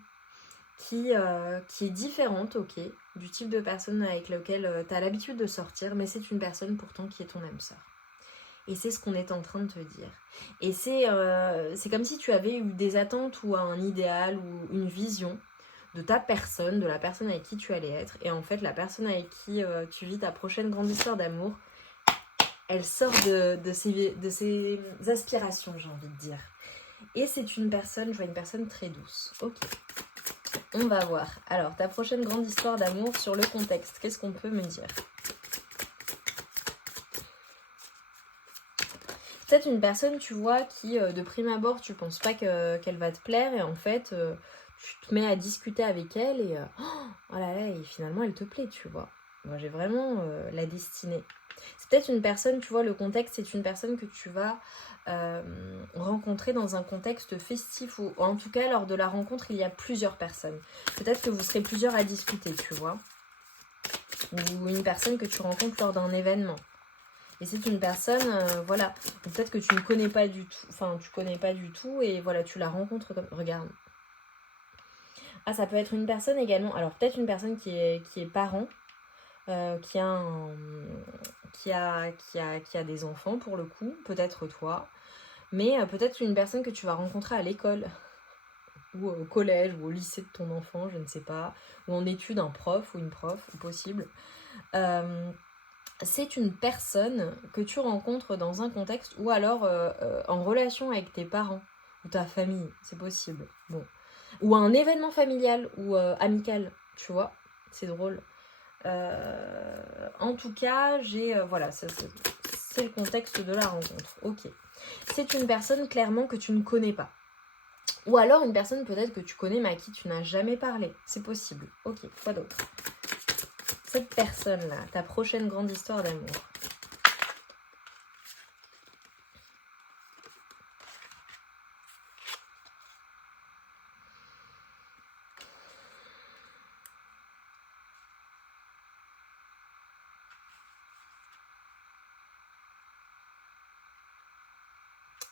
qui est différente, ok, du type de personne avec lequel tu as l'habitude de sortir, mais c'est une personne pourtant qui est ton âme sœur. Et c'est ce qu'on est en train de te dire. Et c'est comme si tu avais eu des attentes ou un idéal ou une vision de ta personne, de la personne avec qui tu allais être. Et en fait, la personne avec qui tu vis ta prochaine grande histoire d'amour, elle sort de ses aspirations, j'ai envie de dire. Et c'est une personne, je vois une personne très douce. Ok, on va voir. Alors, ta prochaine grande histoire d'amour sur le contexte, qu'est-ce qu'on peut me dire? Peut-être une personne, tu vois, qui de prime abord, tu penses pas qu'elle va te plaire et en fait, tu te mets à discuter avec elle et Voilà, et finalement elle te plaît, tu vois. Moi j'ai vraiment la destinée. C'est peut-être une personne, tu vois, le contexte, c'est une personne que tu vas rencontrer dans un contexte festif ou en tout cas lors de la rencontre il y a plusieurs personnes. Peut-être que vous serez plusieurs à discuter, tu vois. Ou une personne que tu rencontres lors d'un événement. Et c'est une personne, voilà, peut-être que tu ne connais pas du tout, enfin tu connais pas du tout et voilà, tu la rencontres comme, regarde. Ah, ça peut être une personne également, alors peut-être une personne qui est parent, qui a des enfants pour le coup, peut-être toi, mais peut-être une personne que tu vas rencontrer à l'école, ou au collège, ou au lycée de ton enfant, je ne sais pas, ou en études, un prof ou une prof, possible. C'est une personne que tu rencontres dans un contexte ou alors en relation avec tes parents ou ta famille, c'est possible. Bon. Ou un événement familial ou amical, tu vois, c'est drôle. En tout cas, voilà, c'est le contexte de la rencontre. Ok. C'est une personne clairement que tu ne connais pas. Ou alors une personne peut-être que tu connais mais à qui tu n'as jamais parlé. C'est possible. Ok, quoi d'autre? Cette personne-là, ta prochaine grande histoire d'amour.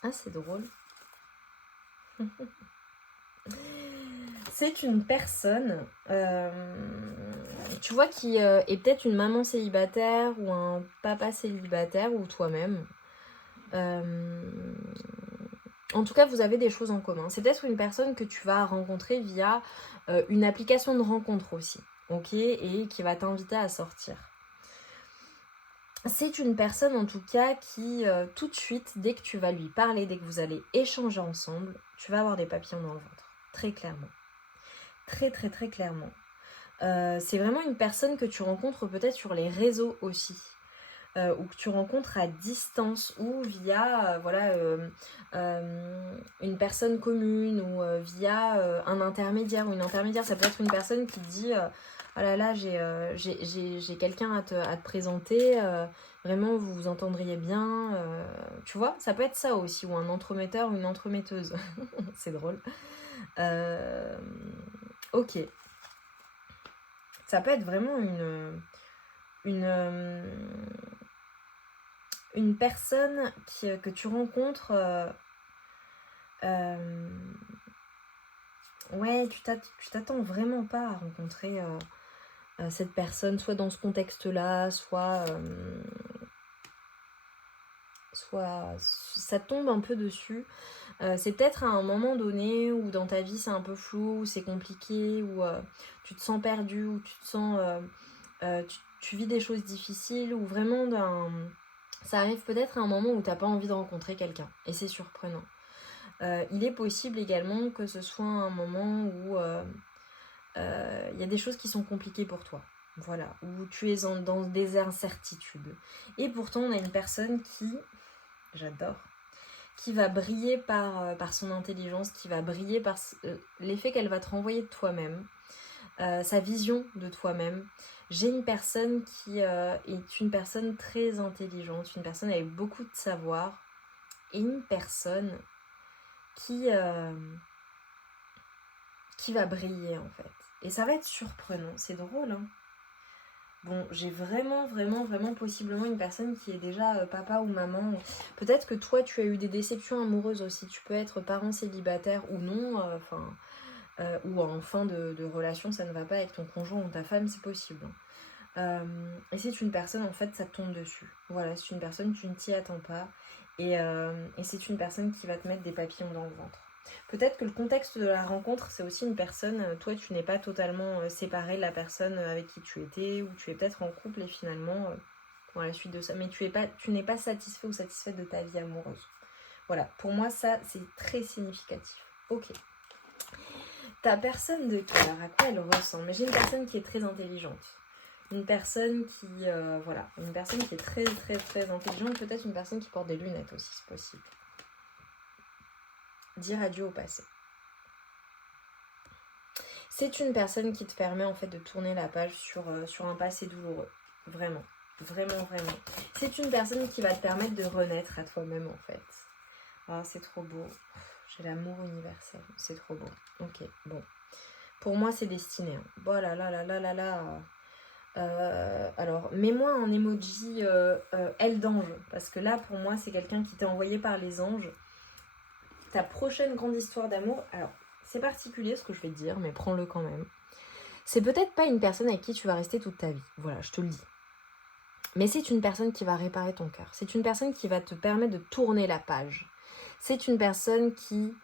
Ah, c'est drôle. C'est une personne, tu vois, qui est peut-être une maman célibataire ou un papa célibataire ou toi-même. En tout cas, vous avez des choses en commun. C'est peut-être une personne que tu vas rencontrer via une application de rencontre aussi, ok, et qui va t'inviter à sortir. C'est une personne en tout cas qui, tout de suite, dès que tu vas lui parler, dès que vous allez échanger ensemble, tu vas avoir des papillons dans le ventre, très clairement. Très très très clairement. C'est vraiment une personne que tu rencontres peut-être sur les réseaux aussi. Ou que tu rencontres à distance ou via une personne commune ou via un intermédiaire ou une intermédiaire. Ça peut être une personne qui dit oh là là, j'ai quelqu'un à te présenter, vraiment vous vous entendriez bien, tu vois, ça peut être ça aussi, ou un entremetteur ou une entremetteuse. C'est drôle. Ok, ça peut être vraiment une personne que tu rencontres. Ouais, tu t'attends vraiment pas à rencontrer cette personne, soit dans ce contexte-là, soit ça tombe un peu dessus. C'est peut-être à un moment donné où dans ta vie c'est un peu flou, où c'est compliqué, où tu te sens perdu, où tu te sens... tu vis des choses difficiles, ou vraiment ça arrive peut-être à un moment où t'as pas envie de rencontrer quelqu'un, et c'est surprenant. Il est possible également que ce soit un moment où y a des choses qui sont compliquées pour toi. Voilà, où tu es dans des incertitudes. Et pourtant, on a une personne j'adore, qui va briller par son intelligence, qui va briller par l'effet qu'elle va te renvoyer de toi-même, sa vision de toi-même. J'ai une personne qui est une personne très intelligente, une personne avec beaucoup de savoir, et une personne qui va briller en fait. Et ça va être surprenant, c'est drôle, hein. Bon, j'ai vraiment, vraiment, vraiment possiblement une personne qui est déjà papa ou maman. Peut-être que toi, tu as eu des déceptions amoureuses aussi. Tu peux être parent célibataire ou non, ou en fin de relation, ça ne va pas avec ton conjoint ou ta femme, c'est possible. Et c'est une personne, en fait, ça te tombe dessus. Voilà, c'est une personne, tu ne t'y attends pas. Et c'est une personne qui va te mettre des papillons dans le ventre. Peut-être que le contexte de la rencontre, c'est aussi une personne, toi tu n'es pas totalement séparé de la personne avec qui tu étais, ou tu es peut-être en couple et finalement, à la suite de ça, mais tu n'es pas satisfait ou satisfaite de ta vie amoureuse. Voilà, pour moi ça c'est très significatif. Ok. Ta personne de cœur, à quoi elle ressemble? Mais j'ai une personne qui est très intelligente. Une personne une personne qui est très très très intelligente, peut-être une personne qui porte des lunettes aussi, c'est possible. Dire adieu au passé. C'est une personne qui te permet en fait de tourner la page sur un passé douloureux. Vraiment, vraiment, vraiment. C'est une personne qui va te permettre de renaître à toi-même en fait. Ah, c'est trop beau. J'ai l'amour universel. C'est trop beau. Ok, bon. Pour moi, c'est destiné. Hein. Oh là là là là là là. Alors, mets-moi un emoji aile d'ange. Parce que là, pour moi, c'est quelqu'un qui t'est envoyé par les anges. Ta prochaine grande histoire d'amour. Alors, c'est particulier ce que je vais te dire, mais prends-le quand même. C'est peut-être pas une personne avec qui tu vas rester toute ta vie. Voilà, je te le dis. Mais c'est une personne qui va réparer ton cœur. C'est une personne qui va te permettre de tourner la page. C'est une personne qui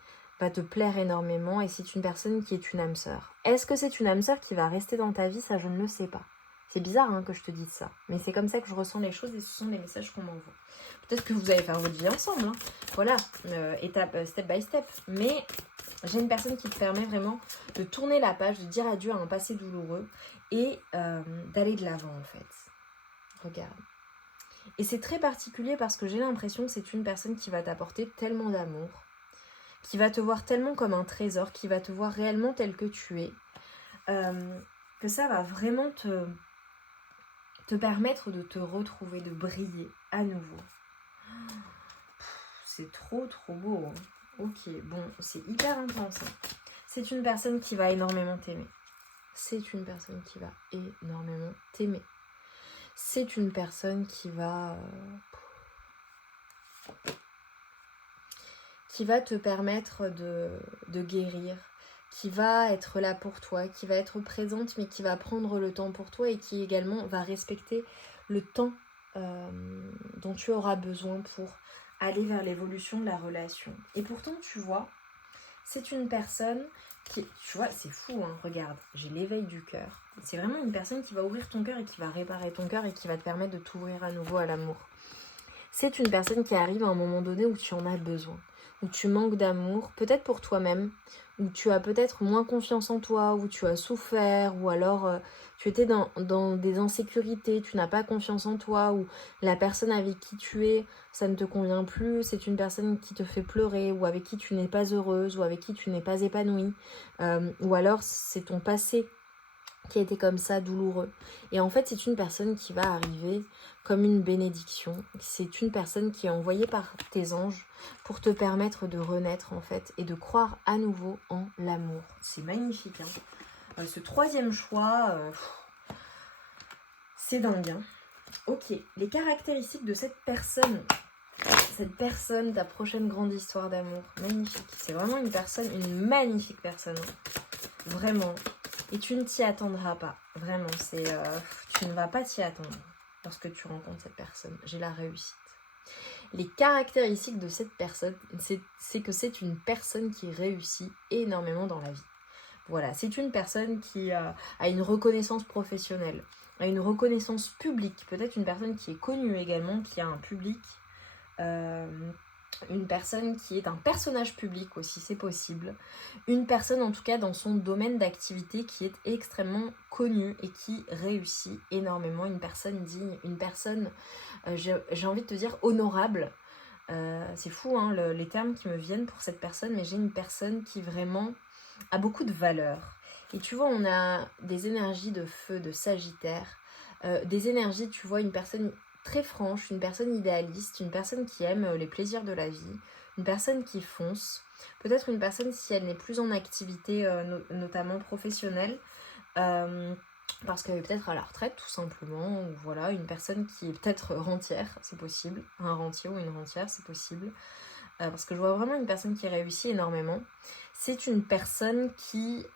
va te plaire énormément et c'est une personne qui est une âme sœur. Est-ce que c'est une âme sœur qui va rester dans ta vie? Ça, je ne le sais pas. C'est bizarre hein, que je te dise ça. Mais c'est comme ça que je ressens les choses et ce sont les messages qu'on m'envoie. Peut-être que vous allez faire votre vie ensemble. Hein. Voilà, étape, step by step. Mais j'ai une personne qui te permet vraiment de tourner la page, de dire adieu à un passé douloureux et d'aller de l'avant en fait. Regarde. Et c'est très particulier parce que j'ai l'impression que c'est une personne qui va t'apporter tellement d'amour, qui va te voir tellement comme un trésor, qui va te voir réellement tel que tu es, que ça va vraiment te permettre de te retrouver, de briller à nouveau. C'est trop beau. Hein. Ok, bon, c'est hyper intense. Hein. C'est une personne qui va énormément t'aimer. C'est une personne qui va énormément t'aimer. C'est une personne qui va te permettre de guérir, qui va être là pour toi, qui va être présente, mais qui va prendre le temps pour toi et qui également va respecter le temps dont tu auras besoin pour aller vers l'évolution de la relation. Et pourtant, tu vois, c'est une personne qui, tu vois, c'est fou, hein, regarde, j'ai l'éveil du cœur. C'est vraiment une personne qui va ouvrir ton cœur et qui va réparer ton cœur et qui va te permettre de t'ouvrir à nouveau à l'amour. C'est une personne qui arrive à un moment donné où tu en as besoin, où tu manques d'amour, peut-être pour toi-même, où tu as peut-être moins confiance en toi, où tu as souffert, ou alors tu étais dans des insécurités, tu n'as pas confiance en toi, ou la personne avec qui tu es, ça ne te convient plus, c'est une personne qui te fait pleurer, ou avec qui tu n'es pas heureuse, ou avec qui tu n'es pas épanouie, ou alors c'est ton passé qui a été comme ça, douloureux. Et en fait, c'est une personne qui va arriver comme une bénédiction. C'est une personne qui est envoyée par tes anges pour te permettre de renaître, en fait, et de croire à nouveau en l'amour. C'est magnifique, hein. Ce troisième choix, c'est dingue, hein. Ok, les caractéristiques de cette personne, ta prochaine grande histoire d'amour, magnifique. C'est vraiment une magnifique personne, hein. Vraiment. Et tu ne t'y attendras pas. Vraiment, tu ne vas pas t'y attendre lorsque tu rencontres cette personne. J'ai la réussite. Les caractéristiques de cette personne, c'est que c'est une personne qui réussit énormément dans la vie. Voilà, c'est une personne qui a une reconnaissance professionnelle, a une reconnaissance publique. Peut-être une personne qui est connue également, qui a un public. Une personne qui est un personnage public aussi, c'est possible. Une personne en tout cas dans son domaine d'activité qui est extrêmement connue et qui réussit énormément. Une personne digne, une personne, j'ai envie de te dire, honorable. C'est fou hein, les termes qui me viennent pour cette personne, mais j'ai une personne qui vraiment a beaucoup de valeur. Et tu vois, on a des énergies de feu, de Sagittaire, des énergies, tu vois, une personne très franche, une personne idéaliste, une personne qui aime les plaisirs de la vie, une personne qui fonce, peut-être une personne si elle n'est plus en activité notamment professionnelle, parce qu'elle est peut-être à la retraite tout simplement, ou voilà, une personne qui est peut-être rentière, c'est possible, un rentier ou une rentière, c'est possible, parce que je vois vraiment une personne qui réussit énormément. C'est une personne qui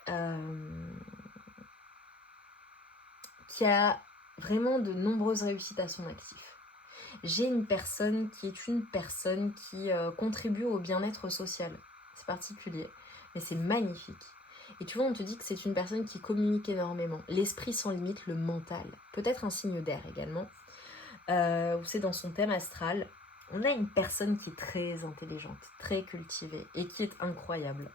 a vraiment de nombreuses réussites à son actif. J'ai une personne qui contribue au bien-être social. C'est particulier, mais c'est magnifique. Et tu vois, on te dit que c'est une personne qui communique énormément. L'esprit sans limite, le mental. Peut-être un signe d'air également. Ou c'est dans son thème astral. On a une personne qui est très intelligente, très cultivée et qui est incroyable.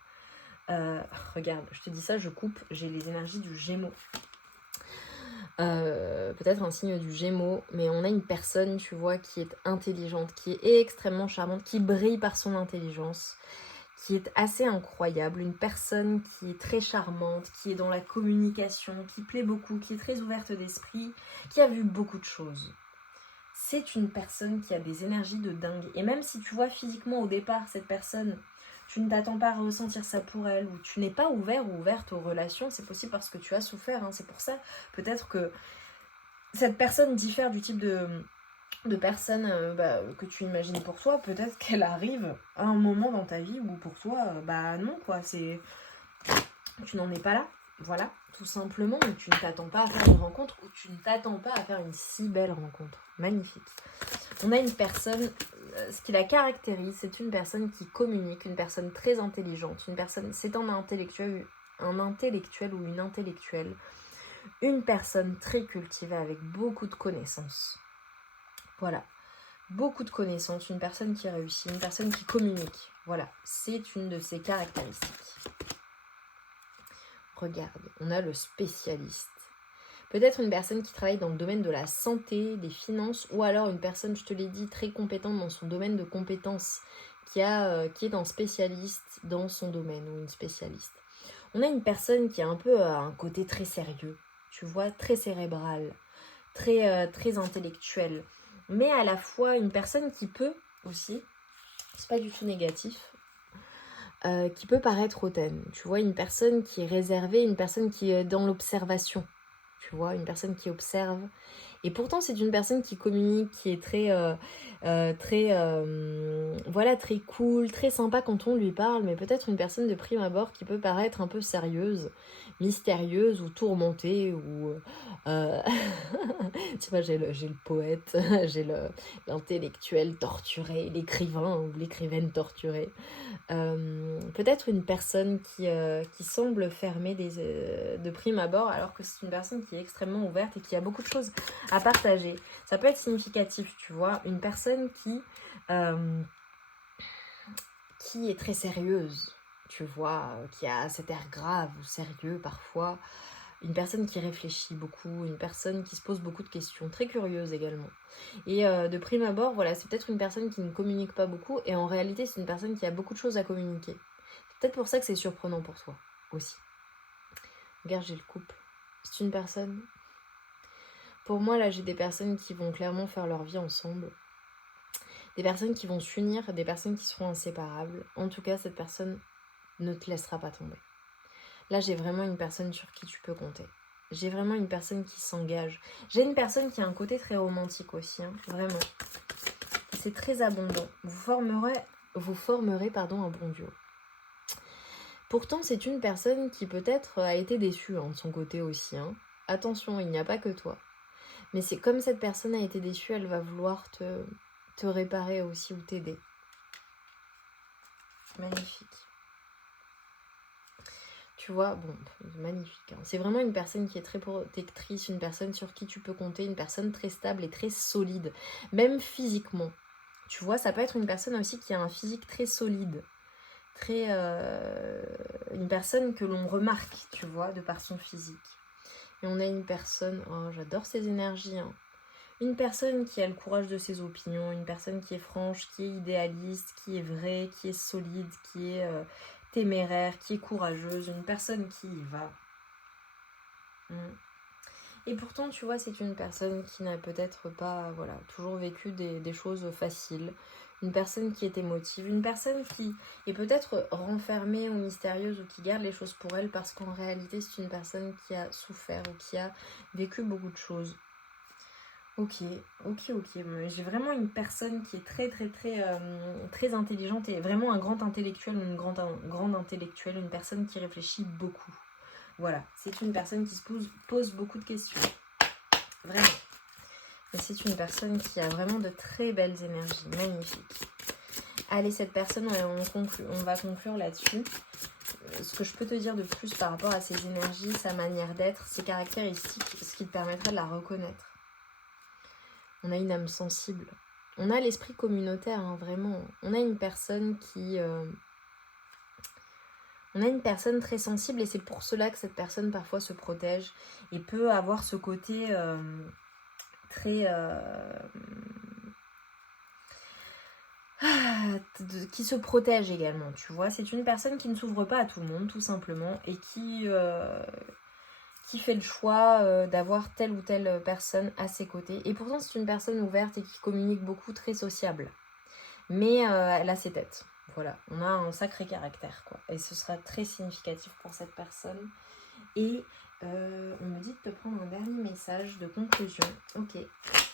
Regarde, je te dis ça, je coupe, j'ai les énergies du Gémeaux. Peut-être un signe du Gémeaux, mais on a une personne, tu vois, qui est intelligente, qui est extrêmement charmante, qui brille par son intelligence, qui est assez incroyable, une personne qui est très charmante, qui est dans la communication, qui plaît beaucoup, qui est très ouverte d'esprit, qui a vu beaucoup de choses. C'est une personne qui a des énergies de dingue. Et même si tu vois physiquement au départ cette personne, tu ne t'attends pas à ressentir ça pour elle, ou tu n'es pas ouvert ou ouverte aux relations, c'est possible parce que tu as souffert. C'est pour ça peut-être que cette personne diffère du type de personne que tu imagines pour toi. Peut-être qu'elle arrive à un moment dans ta vie où pour toi, non quoi, tu n'en es pas là. Voilà, tout simplement, où tu ne t'attends pas à faire une rencontre, ou tu ne t'attends pas à faire une si belle rencontre. Magnifique. On a une personne, ce qui la caractérise, c'est une personne qui communique, une personne très intelligente, c'est un intellectuel ou une intellectuelle, une personne très cultivée avec beaucoup de connaissances. Voilà, beaucoup de connaissances, une personne qui réussit, une personne qui communique. Voilà, c'est une de ses caractéristiques. Regarde, on a le spécialiste. Peut-être une personne qui travaille dans le domaine de la santé, des finances, ou alors une personne, je te l'ai dit, très compétente dans son domaine de compétences, qui est un spécialiste dans son domaine, ou une spécialiste. On a une personne qui a un peu un côté très sérieux, tu vois, très cérébral, très intellectuel, mais à la fois une personne qui peut aussi, c'est pas du tout négatif, qui peut paraître hautaine. Tu vois, une personne qui est réservée, une personne qui est dans l'observation. Tu vois, une personne qui observe. Et pourtant, c'est une personne qui communique, qui est très cool, très sympa quand on lui parle, mais peut-être une personne de prime abord qui peut paraître un peu sérieuse, mystérieuse ou tourmentée, ou... tu vois, j'ai le poète, j'ai l'intellectuel torturé, l'écrivain ou l'écrivaine torturée. Peut-être une personne qui semble fermée de prime abord, alors que c'est une personne qui est extrêmement ouverte et qui a beaucoup de choses à partager. Ça peut être significatif, tu vois, une personne qui est très sérieuse, tu vois, qui a cet air grave ou sérieux parfois, une personne qui réfléchit beaucoup, une personne qui se pose beaucoup de questions, très curieuse également. Et de prime abord, voilà, c'est peut-être une personne qui ne communique pas beaucoup, et en réalité, c'est une personne qui a beaucoup de choses à communiquer. C'est peut-être pour ça que c'est surprenant pour toi, aussi. Regarde, j'ai le couple. C'est une personne... Pour moi, là, j'ai des personnes qui vont clairement faire leur vie ensemble. Des personnes qui vont s'unir, des personnes qui seront inséparables. En tout cas, cette personne ne te laissera pas tomber. Là, j'ai vraiment une personne sur qui tu peux compter. J'ai vraiment une personne qui s'engage. J'ai une personne qui a un côté très romantique aussi, vraiment. C'est très abondant. Vous formerez un bon duo. Pourtant, c'est une personne qui peut-être a été déçue de son côté aussi. Attention, il n'y a pas que toi. Mais c'est comme cette personne a été déçue, elle va vouloir te réparer aussi ou t'aider. Magnifique. Tu vois, bon, magnifique. C'est vraiment une personne qui est très protectrice, une personne sur qui tu peux compter, une personne très stable et très solide, même physiquement. Tu vois, ça peut être une personne aussi qui a un physique très solide, une personne que l'on remarque, tu vois, de par son physique. Et on a une personne, oh, j'adore ces énergies, une personne qui a le courage de ses opinions, une personne qui est franche, qui est idéaliste, qui est vraie, qui est solide, qui est téméraire, qui est courageuse, une personne qui y va. Et pourtant, tu vois, c'est une personne qui n'a peut-être pas, toujours vécu des choses faciles, une personne qui est émotive, une personne qui est peut-être renfermée ou mystérieuse ou qui garde les choses pour elle parce qu'en réalité, c'est une personne qui a souffert ou qui a vécu beaucoup de choses. Ok. J'ai vraiment une personne qui est très intelligente et vraiment un grand intellectuel ou une grande intellectuelle, une personne qui réfléchit beaucoup. Voilà, c'est une personne qui se pose beaucoup de questions. Vraiment. Et c'est une personne qui a vraiment de très belles énergies, magnifiques. Allez, cette personne, on va conclure là-dessus. Ce que je peux te dire de plus par rapport à ses énergies, sa manière d'être, ses caractéristiques, ce qui te permettrait de la reconnaître. On a une âme sensible. On a l'esprit communautaire, vraiment. On a une personne on a une personne très sensible et c'est pour cela que cette personne parfois se protège et peut avoir ce côté qui se protège également, tu vois. C'est une personne qui ne s'ouvre pas à tout le monde, tout simplement, et qui fait le choix d'avoir telle ou telle personne à ses côtés. Et pourtant, c'est une personne ouverte et qui communique beaucoup, très sociable. Mais elle a ses têtes. Voilà, on a un sacré caractère, quoi. Et ce sera très significatif pour cette personne. Et on me dit de te prendre un dernier message de conclusion. Ok,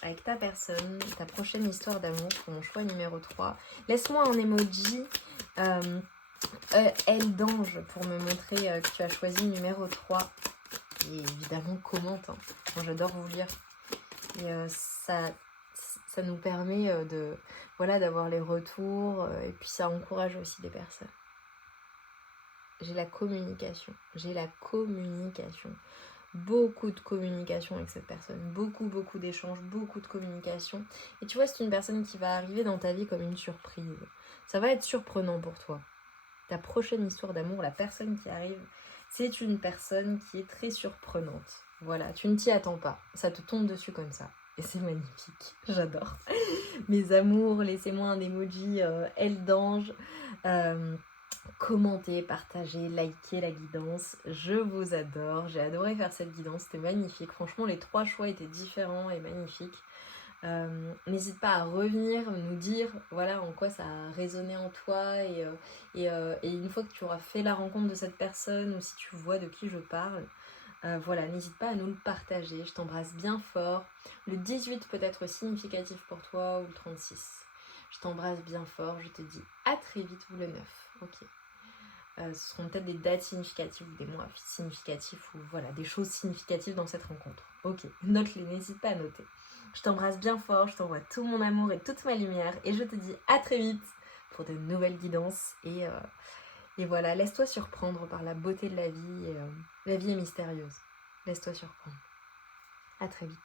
avec ta personne, ta prochaine histoire d'amour pour mon choix numéro 3. Laisse-moi un emoji L d'ange pour me montrer que tu as choisi le numéro 3. Et évidemment, commente. Hein. Moi, j'adore vous lire. Et ça nous permet d'avoir les retours. Et puis, ça encourage aussi les personnes. J'ai la communication. Beaucoup de communication avec cette personne. Beaucoup d'échanges, beaucoup de communication. Et tu vois, c'est une personne qui va arriver dans ta vie comme une surprise. Ça va être surprenant pour toi. Ta prochaine histoire d'amour, la personne qui arrive, c'est une personne qui est très surprenante. Voilà, tu ne t'y attends pas. Ça te tombe dessus comme ça. Et c'est magnifique. J'adore. Mes amours, laissez-moi un emoji L d'ange. Commentez, partagez, likez la guidance. Je vous adore. J'ai adoré faire cette guidance. C'était magnifique. Franchement, les 3 choix étaient différents et magnifiques. N'hésite pas à revenir nous dire voilà en quoi ça a résonné en toi et une fois que tu auras fait la rencontre de cette personne ou si tu vois de qui je parle, voilà, n'hésite pas à nous le partager. Je t'embrasse bien fort. Le 18 peut être significatif pour toi ou le 36. Je t'embrasse bien fort. Je te dis à très vite ou le 9. Ok. Ce seront peut-être des dates significatives ou des mois significatifs ou voilà, des choses significatives dans cette rencontre. Ok, note-les, n'hésite pas à noter. Je t'embrasse bien fort, je t'envoie tout mon amour et toute ma lumière et je te dis à très vite pour de nouvelles guidances et voilà, laisse-toi surprendre par la beauté de la vie. La vie est mystérieuse. Laisse-toi surprendre. À très vite.